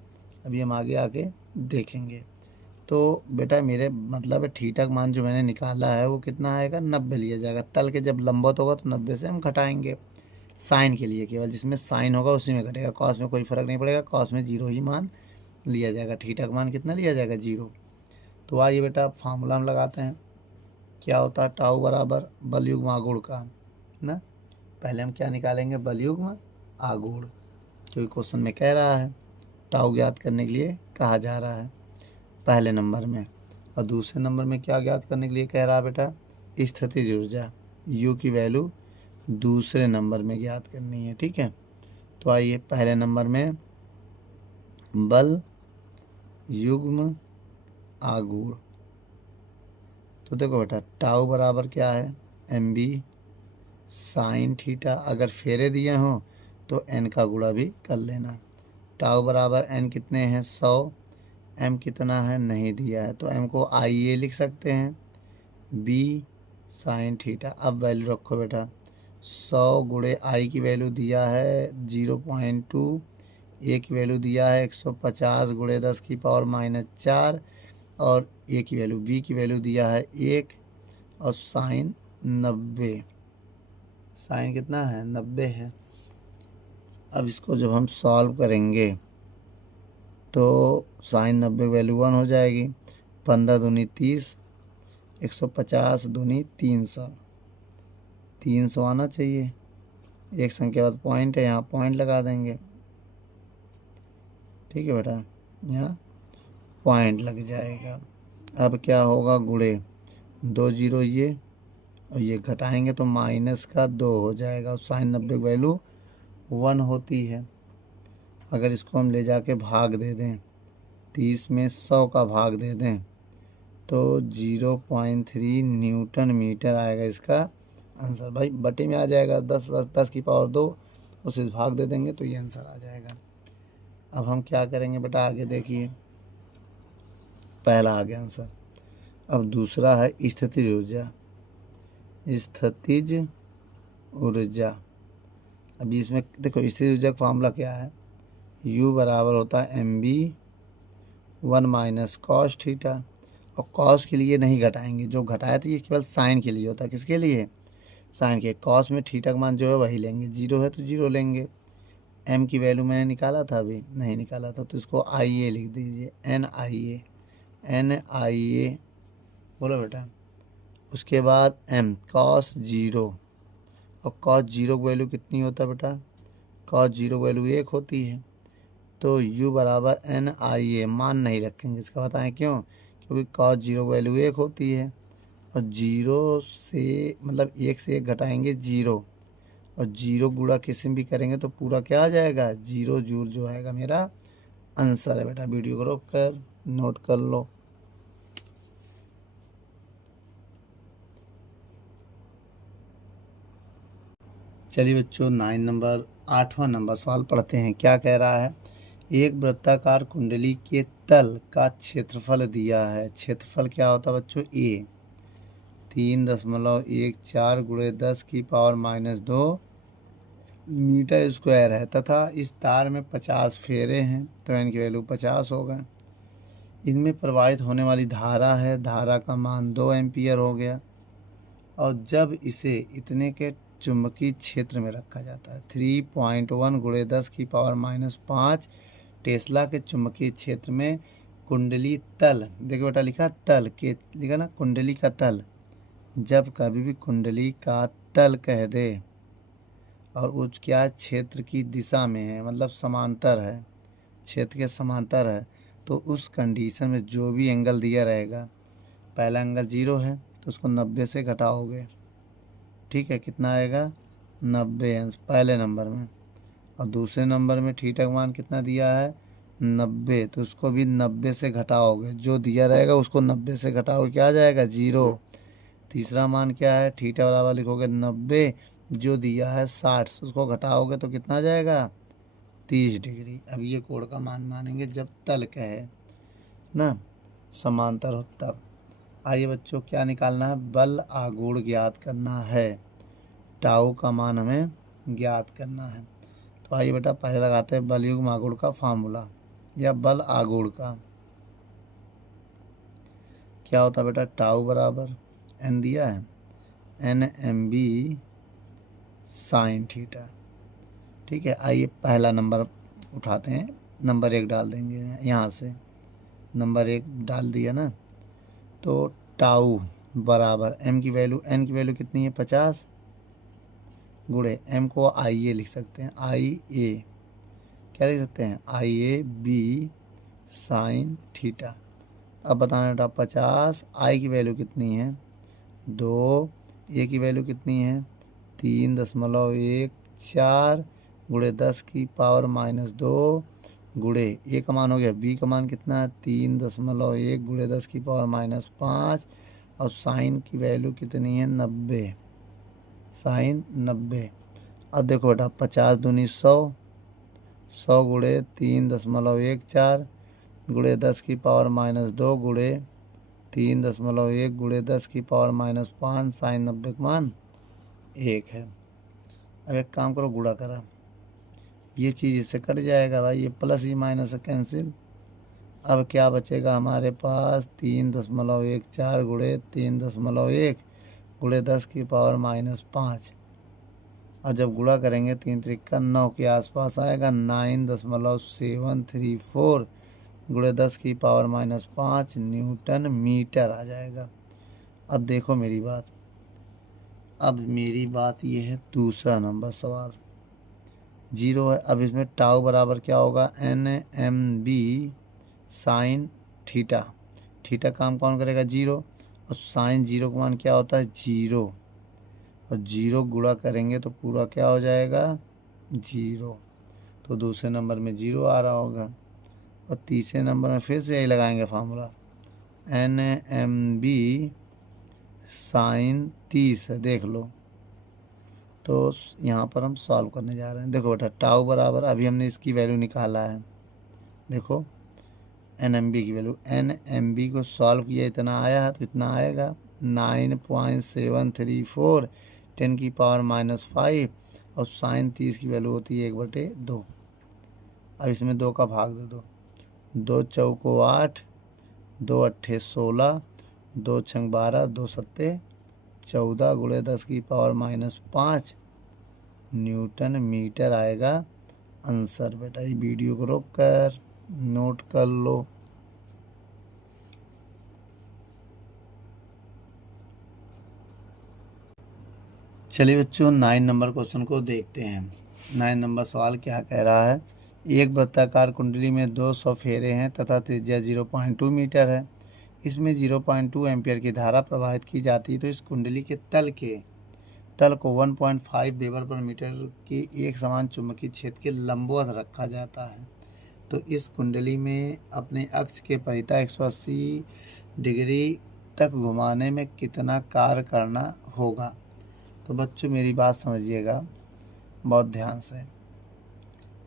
अभी हम आगे आके देखेंगे। तो बेटा मेरे मतलब है थीटा का मान जो मैंने निकाला है वो कितना आएगा, 90 लिया जाएगा। तल के जब लंबवत होगा तो 90 से हम घटाएंगे, साइन के लिए केवल, जिसमें साइन होगा उसी में घटेगा, कॉस में कोई फर्क नहीं पड़ेगा, कॉस में 0 ही मान लिया जाएगा। थीटा का मान कितना लिया जाएगा, 0। तो आइए बेटा फार्मूला हम लगाते हैं। क्या होता है, टाउ बराबर बल युग्म आगुण का ना। पहले हम क्या निकालेंगे, बल युग्म आगुण, क्योंकि क्वेश्चन में कह रहा है, टाउ ज्ञात करने के लिए कहा जा रहा है पहले नंबर में। और दूसरे नंबर में क्या ज्ञात करने के लिए कह रहा है बेटा, स्थितिज ऊर्जा, यू की वैल्यू दूसरे नंबर में ज्ञात करनी है। ठीक है, तो आइए पहले नंबर में बल युग्म आगुण, तो देखो बेटा टाउ बराबर क्या है, mb साइन थीटा, अगर फेरे दिए हों तो n का गुणा भी कर लेना। टाउ बराबर n कितने हैं, 100, m कितना है नहीं दिया है, तो m को IA लिख सकते हैं, b साइन थीटा। अब वैल्यू रखो बेटा, 100 गुणे i की वैल्यू दिया है 0.2, a की वैल्यू दिया है 150 गुणे 10 की पावर -4, और a की वैल्यू, b की वैल्यू दिया है 1, और साइन 90, साइन कितना है 90 है। अब इसको जब हम सॉल्व करेंगे तो साइन 90 वैल्यू 1 हो जाएगी, 15 दूनी 30, 150 दूनी 300, 300 आना चाहिए। एक संख्या बाद पॉइंट है, यहाँ पॉइंट लगा देंगे। ठीक है बेटा, यहाँ पॉइंट लग जाएगा। अब क्या होगा, गुणे 2 0 ये, और ये घटाएंगे तो माइनस का 2 हो जाएगा, और साइन 90 वैल्यू 1 होती है। अगर इसको हम ले जाके भाग दे दें, 30 में 100 का भाग दे दें, तो 0.3 न्यूटन मीटर आएगा इसका आंसर। भाई बटे में आ जाएगा, 10 की पावर 2, उसे भाग दे देंगे तो ये आंसर आ जाएगा। अब हम क्या करेंगे बेटा, आगे देखिए, पहला आ गया आंसर। अब दूसरा है स्थितिज ऊर्जा, स्थितिज ऊर्जा। अभी इसमें देखो स्थितिज ऊर्जा का फॉर्मूला क्या है, U बराबर होता है mb 1 माइनस कॉस थीटा, और कॉस के लिए नहीं घटाएंगे, जो घटाया था ये केवल साइन के लिए होता है, किसके लिए, साइन के। कॉस में थीटा का मान जो है वही लेंगे, 0 है तो 0 लेंगे। m की वैल्यू मैंने निकाला था, अभी नहीं निकाला था, तो इसको IA लिख दीजिए, NIA बोलो बेटा। उसके बाद m कॉस 0, और कॉस 0 की वैल्यू कितनी होता है बेटा, कॉस 0 वैल्यू 1 होती है। तो u बराबर NIA, मान नहीं रखेंगे इसका, बताएं क्यों, क्योंकि कॉस 0 वैल्यू 1 होती है, और 0 से मतलब 1 से 1 घटाएंगे 0, और 0 गुणा किसी भी करेंगे तो पूरा क्या आ जाएगा, 0 जूल जो आएगा मेरा आंसर है बेटा। वीडियो को रोक कर नोट कर लो। चलिए बच्चों 9 नंबर 8वां नंबर सवाल पढ़ते हैं। क्या कह रहा है, एक वृत्ताकार कुंडली के तल का क्षेत्रफल दिया है। क्षेत्रफल क्या होता है बच्चों, A 3.14 गुणे 10 की पावर -2 मीटर स्क्वायर है, तथा इस तार में 50 फेरे हैं, तो n की वैल्यू 50 हो गए। इनमें प्रवाहित होने वाली धारा है, धारा का मान 2 एम्पियर हो गया। और जब इसे इतने के चुंबकीय क्षेत्र में रखा जाता है 3.1 गुणे 10 की पावर -5 टेस्ला के चुंबकीय क्षेत्र में कुंडली तल, देखो बेटा लिखा तल के, लिखा ना कुंडली का तल, जब कभी भी कुंडली का तल कह दे और उस क्या क्षेत्र की दिशा में है, मतलब समांतर है, क्षेत्र के समांतर है, तो उस कंडीशन में जो भी एंगल दिया रहेगा, पहला एंगल 0 है तो उसको 90 से घटाओगे, ठीक है, कितना आएगा 90 अंश पहले नंबर में। और दूसरे नंबर में थीटा का मान कितना दिया है 90, तो उसको भी 90 से घटाओगे, जो दिया रहेगा उसको 90 से घटाओगे, क्या आ जाएगा 0। तीसरा मान क्या है, थीटा बराबर लिखोगे 90, जो दिया है 60, उसको घटाओगे तो कितना आ जाएगा 30 डिग्री। अब ये कोण का मान मानेंगे जब तल कहे ना समांतर हो तब। आइए बच्चों क्या निकालना है, बल आघूर्ण ज्ञात करना है, टाउ का मान हमें ज्ञात करना है। तो आइए बेटा पहले लगाते हैं बल युग्म आघूर्ण का फार्मूला, या बल आघूर्ण का क्या होता है बेटा, टाउ बराबर एन दिया है NMB साइन थीटा, ठीक है। आइए पहला नंबर उठाते हैं, नंबर 1 डाल देंगे यहाँ से, नंबर 1 डाल दिया ना, तो टाउ बराबर एम की वैल्यू, एन की वैल्यू कितनी है 50, गुणे एम को IA लिख सकते हैं, IA क्या लिख सकते हैं IAB साइन थीटा। अब बताना बेटा 50, आई की वैल्यू कितनी है 2, ए की वैल्यू कितनी है 3.14 गुणे 10 की पावर -2 गुणे ए का मान हो गया, बी का मान कितना है 3.1 गुणे 10 की पावर -5, और साइन की वैल्यू कितनी है 90, साइन 90। अब देखो बेटा 50 दूनी 100, 100 गुणे 3.14 गुणे 10 की पावर -2 गुणे 3.1 गुणे 10 की पावर -5, साइन 90 का मान 1 है। अब एक काम करो, गुणा करा, ये चीज़ इससे कट जाएगा भाई, ये प्लस ये माइनस से कैंसिल। अब क्या बचेगा हमारे पास 3.14 गुणे 3.1 गुणे 10 की पावर -5, और जब गुणा करेंगे 3 त्रिका 9 के आसपास आएगा, 9.734 गुणे 10 की पावर -5 न्यूटन मीटर आ जाएगा। अब देखो मेरी बात, अब मेरी बात ये है, दूसरा नंबर सवाल 0 है। अब इसमें टाउ बराबर क्या होगा NMB साइन थीटा, थीटा काम कौन करेगा 0, और साइन 0 का मान क्या होता है 0, और 0 गुणा करेंगे तो पूरा क्या हो जाएगा 0, तो दूसरे नंबर में 0 आ रहा होगा। और तीसरे नंबर में फिर से यही लगाएंगे फार्मूला, NMB साइन 30 है, देख लो। तो यहाँ पर हम सॉल्व करने जा रहे हैं। देखो बेटा टाउ बराबर, अभी हमने इसकी वैल्यू निकाला है, देखो NMB की वैल्यू, NMB को सॉल्व किया इतना आया है, तो इतना आएगा 9.734 10 की पावर -5, और साइन 30 की वैल्यू होती है 1/2। अब इसमें 2 का भाग दे दो, 2 चौको 8, 2 अट्ठे 16, 2 छंग 12, 2 सत्ते 14 गुणे 10 की पावर -5 न्यूटन मीटर आएगा आंसर। बेटा ये वीडियो को रोक कर नोट कर लो। चलिए बच्चों 9 नंबर क्वेश्चन को देखते हैं। 9 नंबर सवाल क्या कह रहा है, एक वृत्ताकार कुंडली में 200 फेरे हैं तथा त्रिज्या 0.2 मीटर है, इसमें 0.2 एम्पियर की धारा प्रवाहित की जाती है, तो इस कुंडली के तल को 1.5 वेबर पर मीटर के एक समान चुंबकीय क्षेत्र के लंबवत रखा जाता है, तो इस कुंडली में अपने अक्ष के परितः 180 डिग्री तक घुमाने में कितना कार्य करना होगा। तो बच्चों मेरी बात समझिएगा बहुत ध्यान से,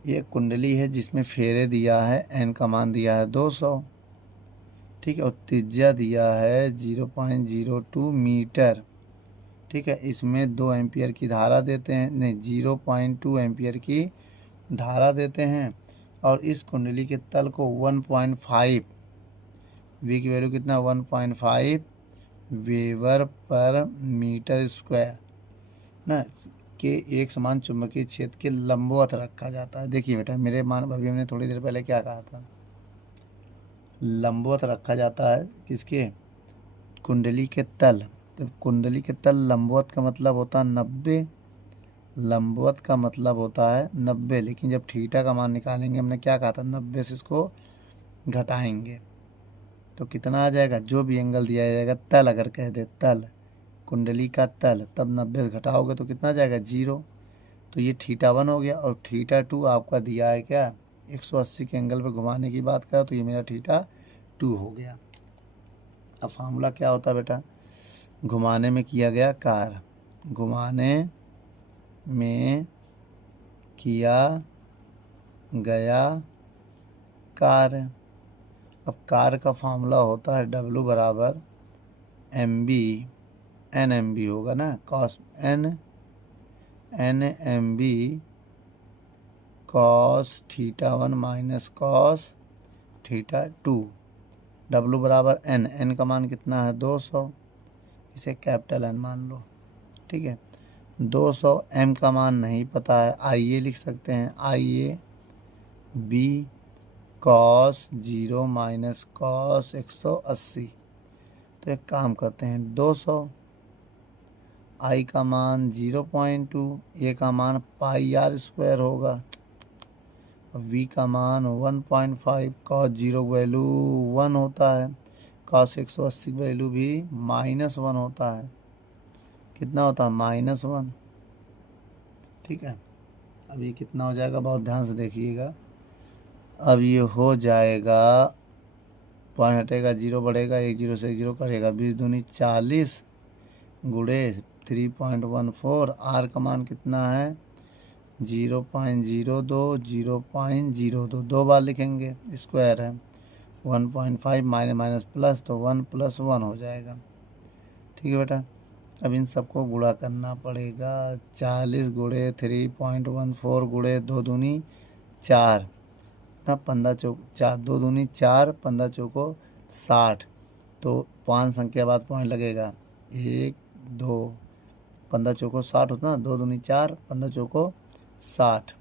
ये कुंडली है जिसमें फेरे दिया है, एन का मान दिया है 200, ठीक है, और त्रिज्या दिया है 0.02 मीटर, ठीक है। इसमें 2 एम्पियर की धारा देते हैं, नहीं 0.2 एम्पियर की धारा देते हैं, और इस कुंडली के तल को 1.5 वी की वैल्यू कितना 1.5 वेबर पर मीटर स्क्वायर ना के एक समान चुंबकीय क्षेत्र के लंबवत रखा जाता है। देखिए बेटा मेरे मान अभी हमने थोड़ी देर पहले क्या कहा था, लंबवत रखा जाता है किसके, कुंडली के तल। तो कुंडली के तल लंबवत का मतलब होता है 90, लंबवत का मतलब होता है 90, लेकिन जब थीटा का मान निकालेंगे हमने क्या कहा था 90 से इसको घटाएंगे तो कितना आ जाएगा, जो भी एंगल दिया जाएगा तल अगर कह दे तल, कुंडली का तल, तब 90 से घटाओगे तो कितना आ जाएगा 0। तो ये θ1 हो गया और θ2 आपका दिया है क्या 180 के एंगल पर घुमाने की बात करा तो ये मेरा θ2 हो गया। अब फार्मूला क्या होता है बेटा, घुमाने में किया गया कार्य, घुमाने में किया गया कार्य। अब कार्य का फार्मूला होता है W बराबर mb, एन एम बी होगा ना, cos N M B cos θ1 minus cos θ2। W बराबर एन का मान कितना है 200, इसे कैपिटल एन मान लो, ठीक है। 200 m का मान नहीं पता है, आइए लिख सकते हैं, आइए बी कॉस 0 माइनस कॉस 180। तो एक काम करते हैं 200, आई का मान 0.2, ए का मान पाई आर स्क्वायर होगा, वी का मान 1.5, कॉस 0 वैल्यू 1 होता है, कॉस 180 वैल्यू भी -1 होता है, कितना होता है -1, ठीक है। अब ये कितना हो जाएगा बहुत ध्यान से देखिएगा, अब ये हो जाएगा, पॉइंट हटेगा 0 बढ़ेगा, 1 0 से 1 0 कटेगा, 20 दूनी 40 गुड़े 3.14, आर का मान कितना है 0.02, 0.02 दो बार लिखेंगे, स्क्वायर है 1.5 माइनस प्लस तो 1+1 हो जाएगा, ठीक है बेटा। अब इन सबको गुणा करना पड़ेगा, 40 गुड़े 3.14 गुड़े 2 दूनी 4, ना 15 चौक 4, 2 दूनी 4, 15 चौको 60, तो 5 संख्या बाद पॉइंट लगेगा 1 2, 15 चौको 60 होता ना, 2 दूनी 4, 15 चौको 60,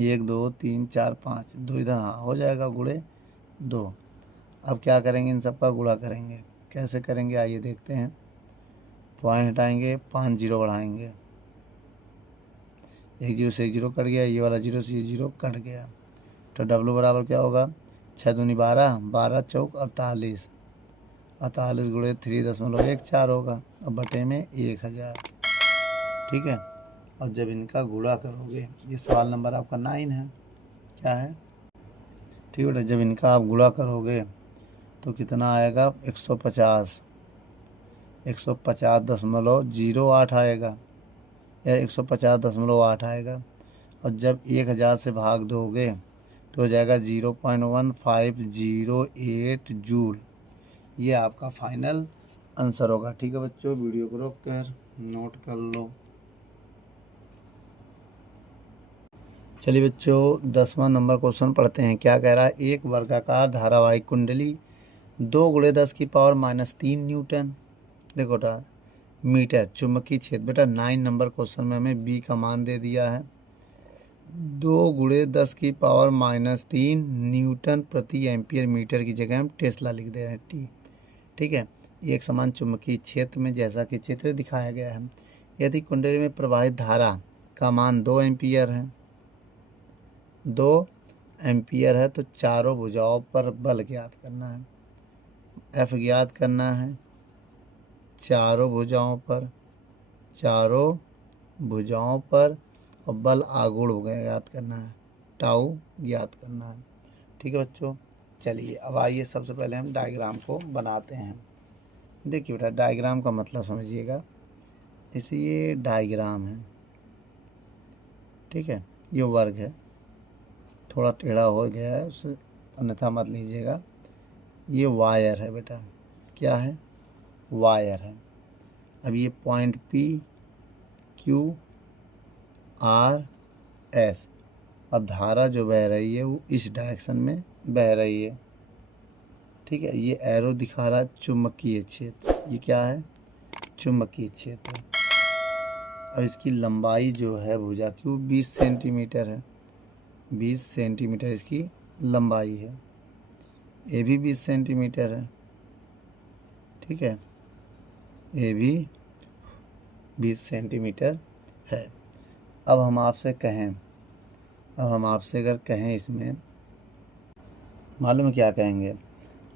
1 2 3 4 5, 2 इधर हाँ हो जाएगा गुड़े 2। अब क्या करेंगे, इन सब का गुणा करेंगे, कैसे करेंगे आइए देखते हैं, पॉइंट हटाएंगे 5 0 बढ़ाएंगे, 1 0 से 1 0 कट गया, ये वाला 0 से 0 कट गया, तो W बराबर क्या होगा 6 दूनी 12, 12 चौक 48, 48 गुड़े 3.14 होगा, अब बटे में 1000, ठीक है। और जब इनका गुणा करोगे, ये सवाल नंबर आपका 9 है, क्या है, ठीक है बेटा, जब इनका आप गुणा करोगे तो कितना आएगा 150, 150.08 आएगा या 150.8 आएगा, और जब 1000 से भाग दोगे तो हो जाएगा 0.1508 जूल, ये आपका फाइनल आंसर होगा, ठीक है बच्चों। वीडियो को रोक कर नोट कर लो। चलिए बच्चों 10वां नंबर क्वेश्चन पढ़ते हैं, क्या कह रहा है, एक वर्गाकार धारावाहिक कुंडली 2 गुणे 10 की पावर -3 न्यूटन, देखो बेटा मीटर चुंबकीय क्षेत्र, बेटा 9 नंबर क्वेश्चन में हमें बी का मान दे दिया है, 2 गुणे 10 की पावर -3 न्यूटन प्रति एम्पियर मीटर की जगह हम टेस्ला लिख दे रहे हैं टी, ठीक है। एक समान चुंबकीय क्षेत्र में जैसा कि चित्र दिखाया गया है, यदि कुंडली में प्रवाहित धारा का मान 2 एम्पियर है, 2 एम्पियर है, तो चारों भुजाओं पर बल ज्ञात करना है, एफ ज्ञात करना है चारों भुजाओं पर, चारों भुजाओं पर, और बल आघूर्ण ज्ञात करना है, टाउ ज्ञात करना है, ठीक है बच्चों। चलिए अब आइए सबसे पहले हम डायग्राम को बनाते हैं। देखिए बेटा डायग्राम का मतलब समझिएगा, जैसे ये डायग्राम है, ठीक है, ये वर्ग है, थोड़ा टेढ़ा हो गया है उससे अन्यथा मत लीजिएगा, ये वायर है बेटा, क्या है वायर है। अब ये point P Q R S, अब धारा जो बह रही है वो इस डायरेक्शन में बह रही है, ठीक है। ये एरो दिखा रहा है चुंबकीय क्षेत्र, ये क्या है, चुंबकीय क्षेत्र। अब इसकी लंबाई जो है भुजा की वो 20 सेंटीमीटर है, 20 सेंटीमीटर इसकी लंबाई है। ये भी 20 सेंटीमीटर है, ठीक है, ये भी 20 सेंटीमीटर है। अब हम आपसे कहें, अब हम आपसे अगर कहें इसमें मालूम है क्या कहेंगे।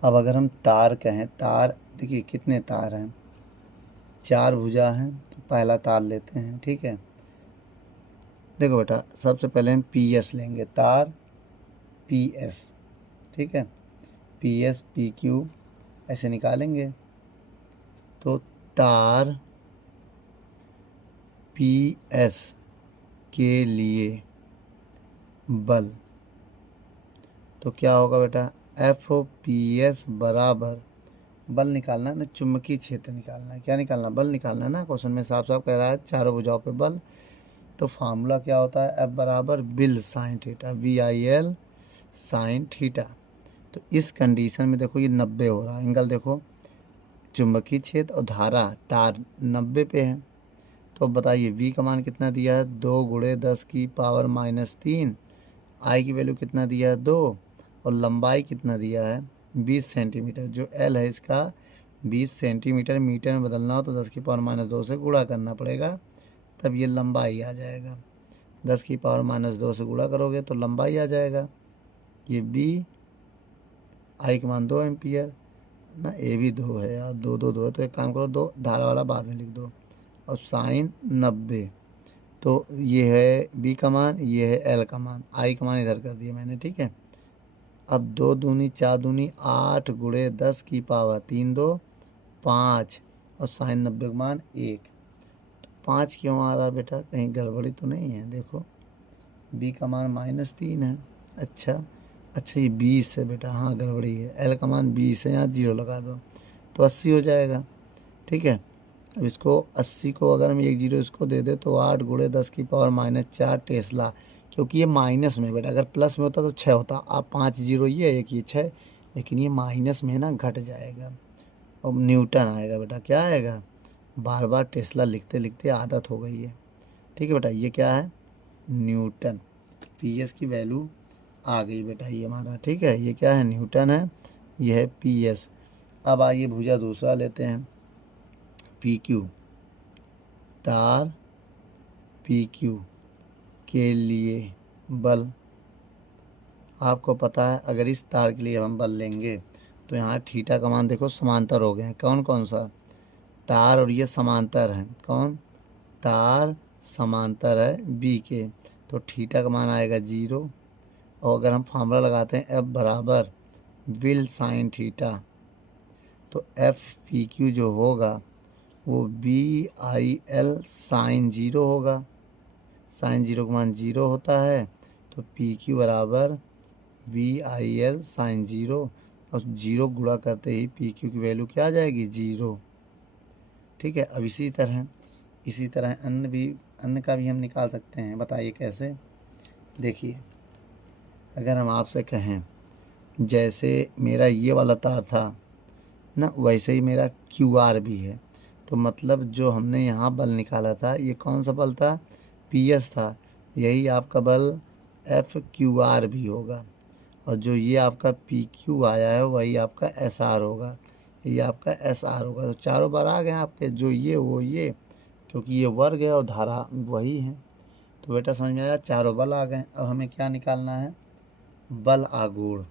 अब अगर हम तार कहें, तार देखिए कितने तार हैं, 4 भुजा हैं, तो पहला तार लेते हैं, ठीक है। देखो बेटा सबसे पहले हम पी एस लेंगे, तार पी एस, ठीक है, पी एस पी क्यू ऐसे निकालेंगे। तो तार पी एस के लिए बल तो क्या होगा बेटा, एफ ओ पी एस बराबर, बल निकालना है ना, चुंबकीय क्षेत्र निकालना है, क्या निकालना, बल निकालना है ना। क्वेश्चन में साफ साफ कह रहा है चारों भुजाओं पे बल। तो फार्मूला क्या होता है, एफ बराबर BIL sine theta, V I L sine theta. तो इस कंडीशन में देखो ये 90 हो रहा है एंगल, देखो चुंबकीय क्षेत्र और धारा तार 90 पे है। तो बताइए वी का मान कितना दिया है, 2 × 10⁻³ आई की वैल्यू कितना दिया है, 2, और लंबाई कितना दिया है 20 सेंटीमीटर। जो एल है इसका 20 सेंटीमीटर, मीटर में बदलना हो तो 10⁻² से गुणा करना पड़ेगा, तब ये लंबाई आ जाएगा। 10⁻² से गुणा करोगे तो लंबाई आ जाएगा। ये बी, आई का मान 2 एम्पियर ना, ए भी 2 है यार, 2 2 2 है, तो एक काम करो 2 धारा वाला बाद में लिख दो, और साइन 90। तो ये है बी का मान, ये है एल का मान, आई का मान इधर कर दिया मैंने, ठीक है। अब 2 दूनी 4 दूनी 8 × 10⁻³ 2 5, और साइन 90 का मान 1। तो 5 क्यों आ रहा बेटा, कहीं गड़बड़ी तो नहीं है, देखो बी का मान -3 है। अच्छा ये 20 है बेटा, हाँ गड़बड़ी है, एल का मान 20 है, यहाँ 0 लगा दो तो 80 हो जाएगा, ठीक है। अब इसको 80 को अगर हम 1 0 इसको दे दे तो 8 × 10⁻⁴ टेस्ला, क्योंकि ये माइनस में बेटा, अगर प्लस में होता तो 6 होता। आप 5 0 ये 1 ये 6, लेकिन ये माइनस में ना घट जाएगा और न्यूटन आएगा बेटा, क्या आएगा, बार बार टेस्ला लिखते लिखते आदत हो गई है, ठीक है बेटा। ये क्या है, न्यूटन, पी एस की वैल्यू आ गई बेटा ये हमारा, ठीक है। ये क्या है, न्यूटन है, ये है पी एस। अब आइए भुजा दूसरा लेते हैं, पी क्यू, तार पी क्यू के लिए बल। आपको पता है अगर इस तार के लिए हम बल लेंगे तो यहाँ थीटा का मान देखो समांतर हो गए हैं, कौन कौन सा, तार और ये समांतर हैं, कौन, तार समांतर है बी के, तो थीटा का मान आएगा 0। और अगर हम फार्मूला लगाते हैं एफ बराबर विल साइन थीटा, तो एफ पी क्यू जो होगा वो बी आई एल साइन 0 होगा, साइन 0 का मान 0 होता है, तो पी क्यू बराबर वी आई एल साइन 0, और 0 गुणा करते ही पी क्यू की वैल्यू क्या आ जाएगी, 0, ठीक है। अब इसी तरह अन्य का भी हम निकाल सकते हैं, बताइए कैसे। देखिए अगर हम आपसे कहें जैसे मेरा ये वाला तार था ना, वैसे ही मेरा क्यू आर भी है, तो मतलब जो हमने यहाँ बल निकाला था ये कौन सा बल था, पी एस था, यही आपका बल एफ क्यू आर भी होगा। और जो ये आपका पी क्यू आया है वही आपका एस आर होगा, ये आपका एस आर होगा। तो चारों बार आ गए आपके, जो ये वो ये, क्योंकि ये वर्ग है और धारा वही है। तो बेटा समझ में आया, चारों बल आ गए। अब हमें क्या निकालना है, बल आघूर्ण।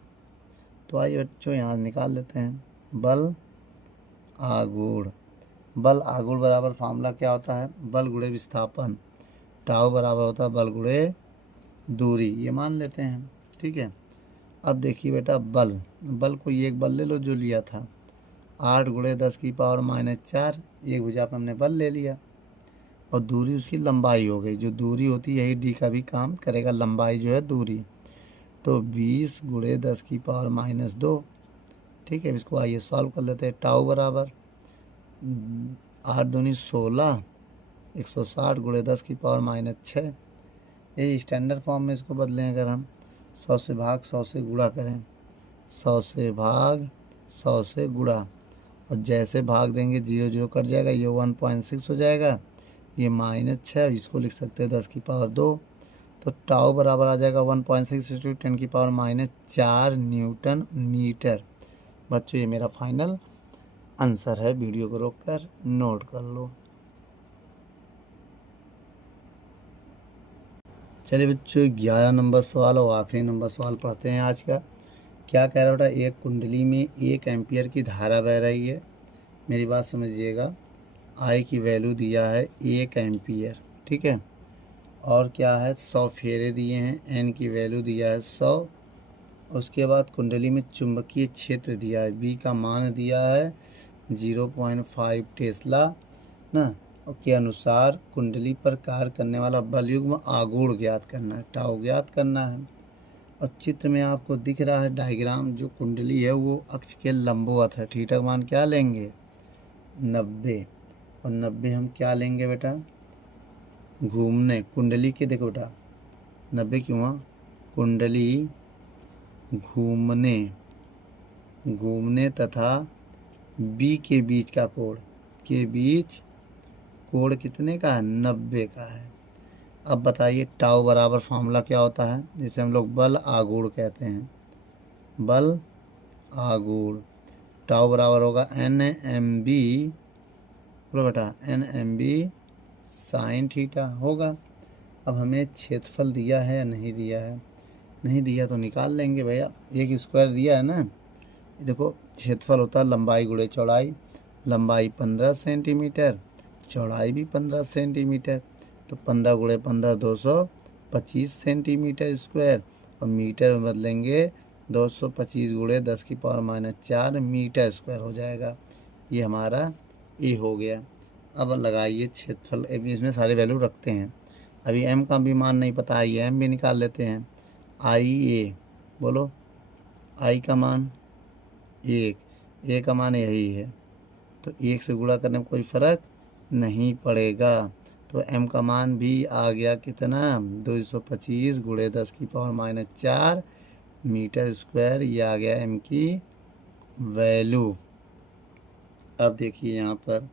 तो आइए बच्चों यहाँ निकाल लेते हैं, बल आघूर्ण। बल आघूर्ण बराबर फार्मूला क्या होता है, बल गुणे विस्थापन, टाउ बराबर होता है बल गुणे दूरी, ये मान लेते हैं, ठीक है। अब देखिए बेटा बल को ये एक बल ले लो जो लिया था, 8 × 10⁻⁴, एक भुजा पर हमने बल ले लिया, और दूरी उसकी लंबाई हो गई, जो दूरी होती है यही डी का भी काम करेगा, लंबाई जो है दूरी, तो 20 × 10⁻², ठीक है। इसको आइए सॉल्व कर लेते हैं, टाउ बराबर 8 दूनी 16, 160 × 10⁻⁶, ये स्टैंडर्ड फॉर्म में इसको बदलें, अगर हम 100 से भाग 100 से गुणा करें, 100 से भाग 100 से गुणा, और जैसे भाग देंगे 0 0 कट जाएगा, ये 1.6 हो जाएगा, ये -6, इसको लिख सकते हैं 10 की पावर 2। तो टाउ बराबर आ जाएगा 1.6 × 10 की पावर -4 न्यूटन मीटर। बच्चों ये मेरा फाइनल आंसर है। वीडियो को रोककर नोट कर लो। चलिए बच्चों 11 नंबर सवाल और आखिरी नंबर सवाल पढ़ते हैं आज का। क्या कह रहा है बेटा, एक कुंडली में 1 एम्पियर की धारा बह रही है। मेरी बात समझिएगा, आई की वैल्यू दिया है 1 एम्पियर, ठीक है, और क्या है 100 फेरे दिए हैं, एन की वैल्यू दिया है 100। उसके बाद कुंडली में चुंबकीय क्षेत्र दिया है, बी का मान दिया है 0.5 टेस्ला ना, और के अनुसार कुंडली पर कार्य करने वाला बल युग्म आघूर्ण ज्ञात करना है, टाउ ज्ञात करना है। और चित्र में आपको दिख रहा है डायग्राम, जो कुंडली है वो अक्ष के लंबवत है। थीटा का मान क्या लेंगे 90, और 90 हम क्या लेंगे बेटा घूमने कुंडली के, देखो बेटा 90 क्यों हुआ, कुंडली घूमने तथा बी के बीच का कोण, के बीच कोण कितने का है 90 का है। अब बताइए टाउ बराबर फार्मूला क्या होता है, जिसे हम लोग बल आघूर्ण कहते हैं, बल आघूर्ण। टाउ बराबर होगा NMB, बोलो बेटा NMB साइन थीटा होगा। अब हमें क्षेत्रफल दिया है या नहीं दिया है, नहीं दिया तो निकाल लेंगे भैया, एक स्क्वायर दिया है ना। देखो क्षेत्रफल होता है लंबाई गुणे चौड़ाई, लंबाई 15 सेंटीमीटर, चौड़ाई भी 15 सेंटीमीटर, तो 15 गुणे 15 225 सेंटीमीटर स्क्वायर, और मीटर में बदलेंगे 225 गुणे 10 की पावर -4 मीटर स्क्वायर हो जाएगा। ये हमारा ए हो गया। अब लगाइए क्षेत्रफल, इसमें सारे वैल्यू रखते हैं। अभी एम का भी मान नहीं पता, आइए एम भी निकाल लेते हैं। आई ए, बोलो आई का मान 1, ए का मान यही है, तो 1 से गुणा करने में कोई फ़र्क नहीं पड़ेगा। तो एम का मान भी आ गया कितना 225 गुणे 10 की पावर -4 मीटर स्क्वायर, ये आ गया एम की वैल्यू। अब देखिए यहाँ पर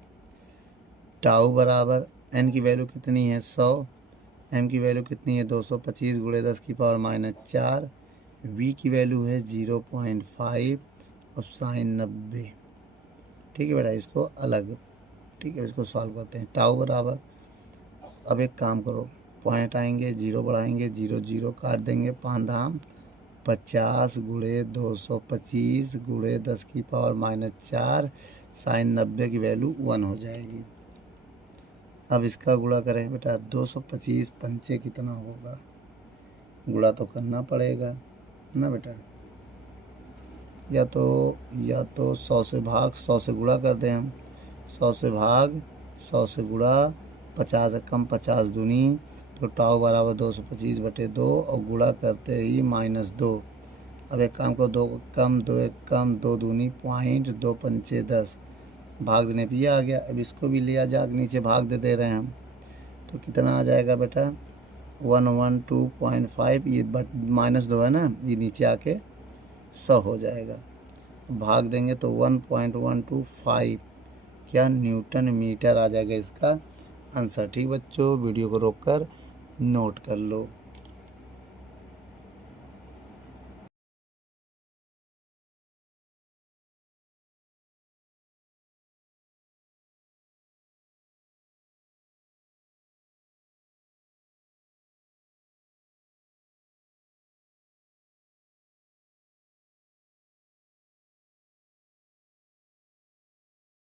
टाउ बराबर एन की वैल्यू कितनी है 100, एम की वैल्यू कितनी है 225 गुणे 10 की पावर -4, वी की वैल्यू है 0.5 और साइन 90। ठीक है बेटा, इसको अलग, ठीक है, इसको सॉल्व करते हैं। टाउ बराबर, अब एक काम करो, पॉइंट आएंगे, 0 बढ़ाएंगे, 0 0 काट देंगे, 5 धाम 50 गुणे 225 गुणे 10 की पावर -4 साइन 90 की वैल्यू 1 हो जाएगी। अब इसका गुणा करें बेटा, 225 पंचे कितना होगा, गुणा तो करना पड़ेगा ना बेटा, या तो 100 से भाग 100 से गुणा कर दें हम, 100 से भाग 100 से गुणा, 50 से कम 50 दूनी, तो टाउ बराबर 225/2 और गुणा करते ही -2। अब एक काम को 2 कम 2 1 कम 2 दूनी पॉइंट 2 पंचे 10, भाग देने पर ये आ गया। अब इसको भी लिया जा, नीचे भाग दे रहे हैं हम, तो कितना आ जाएगा बेटा 112.5, ये -2 है ना, ये नीचे आके 100 हो जाएगा। भाग देंगे तो 1.125 क्या न्यूटन मीटर आ जाएगा इसका आंसर। ठीक बच्चों, वीडियो को रोककर नोट कर लो।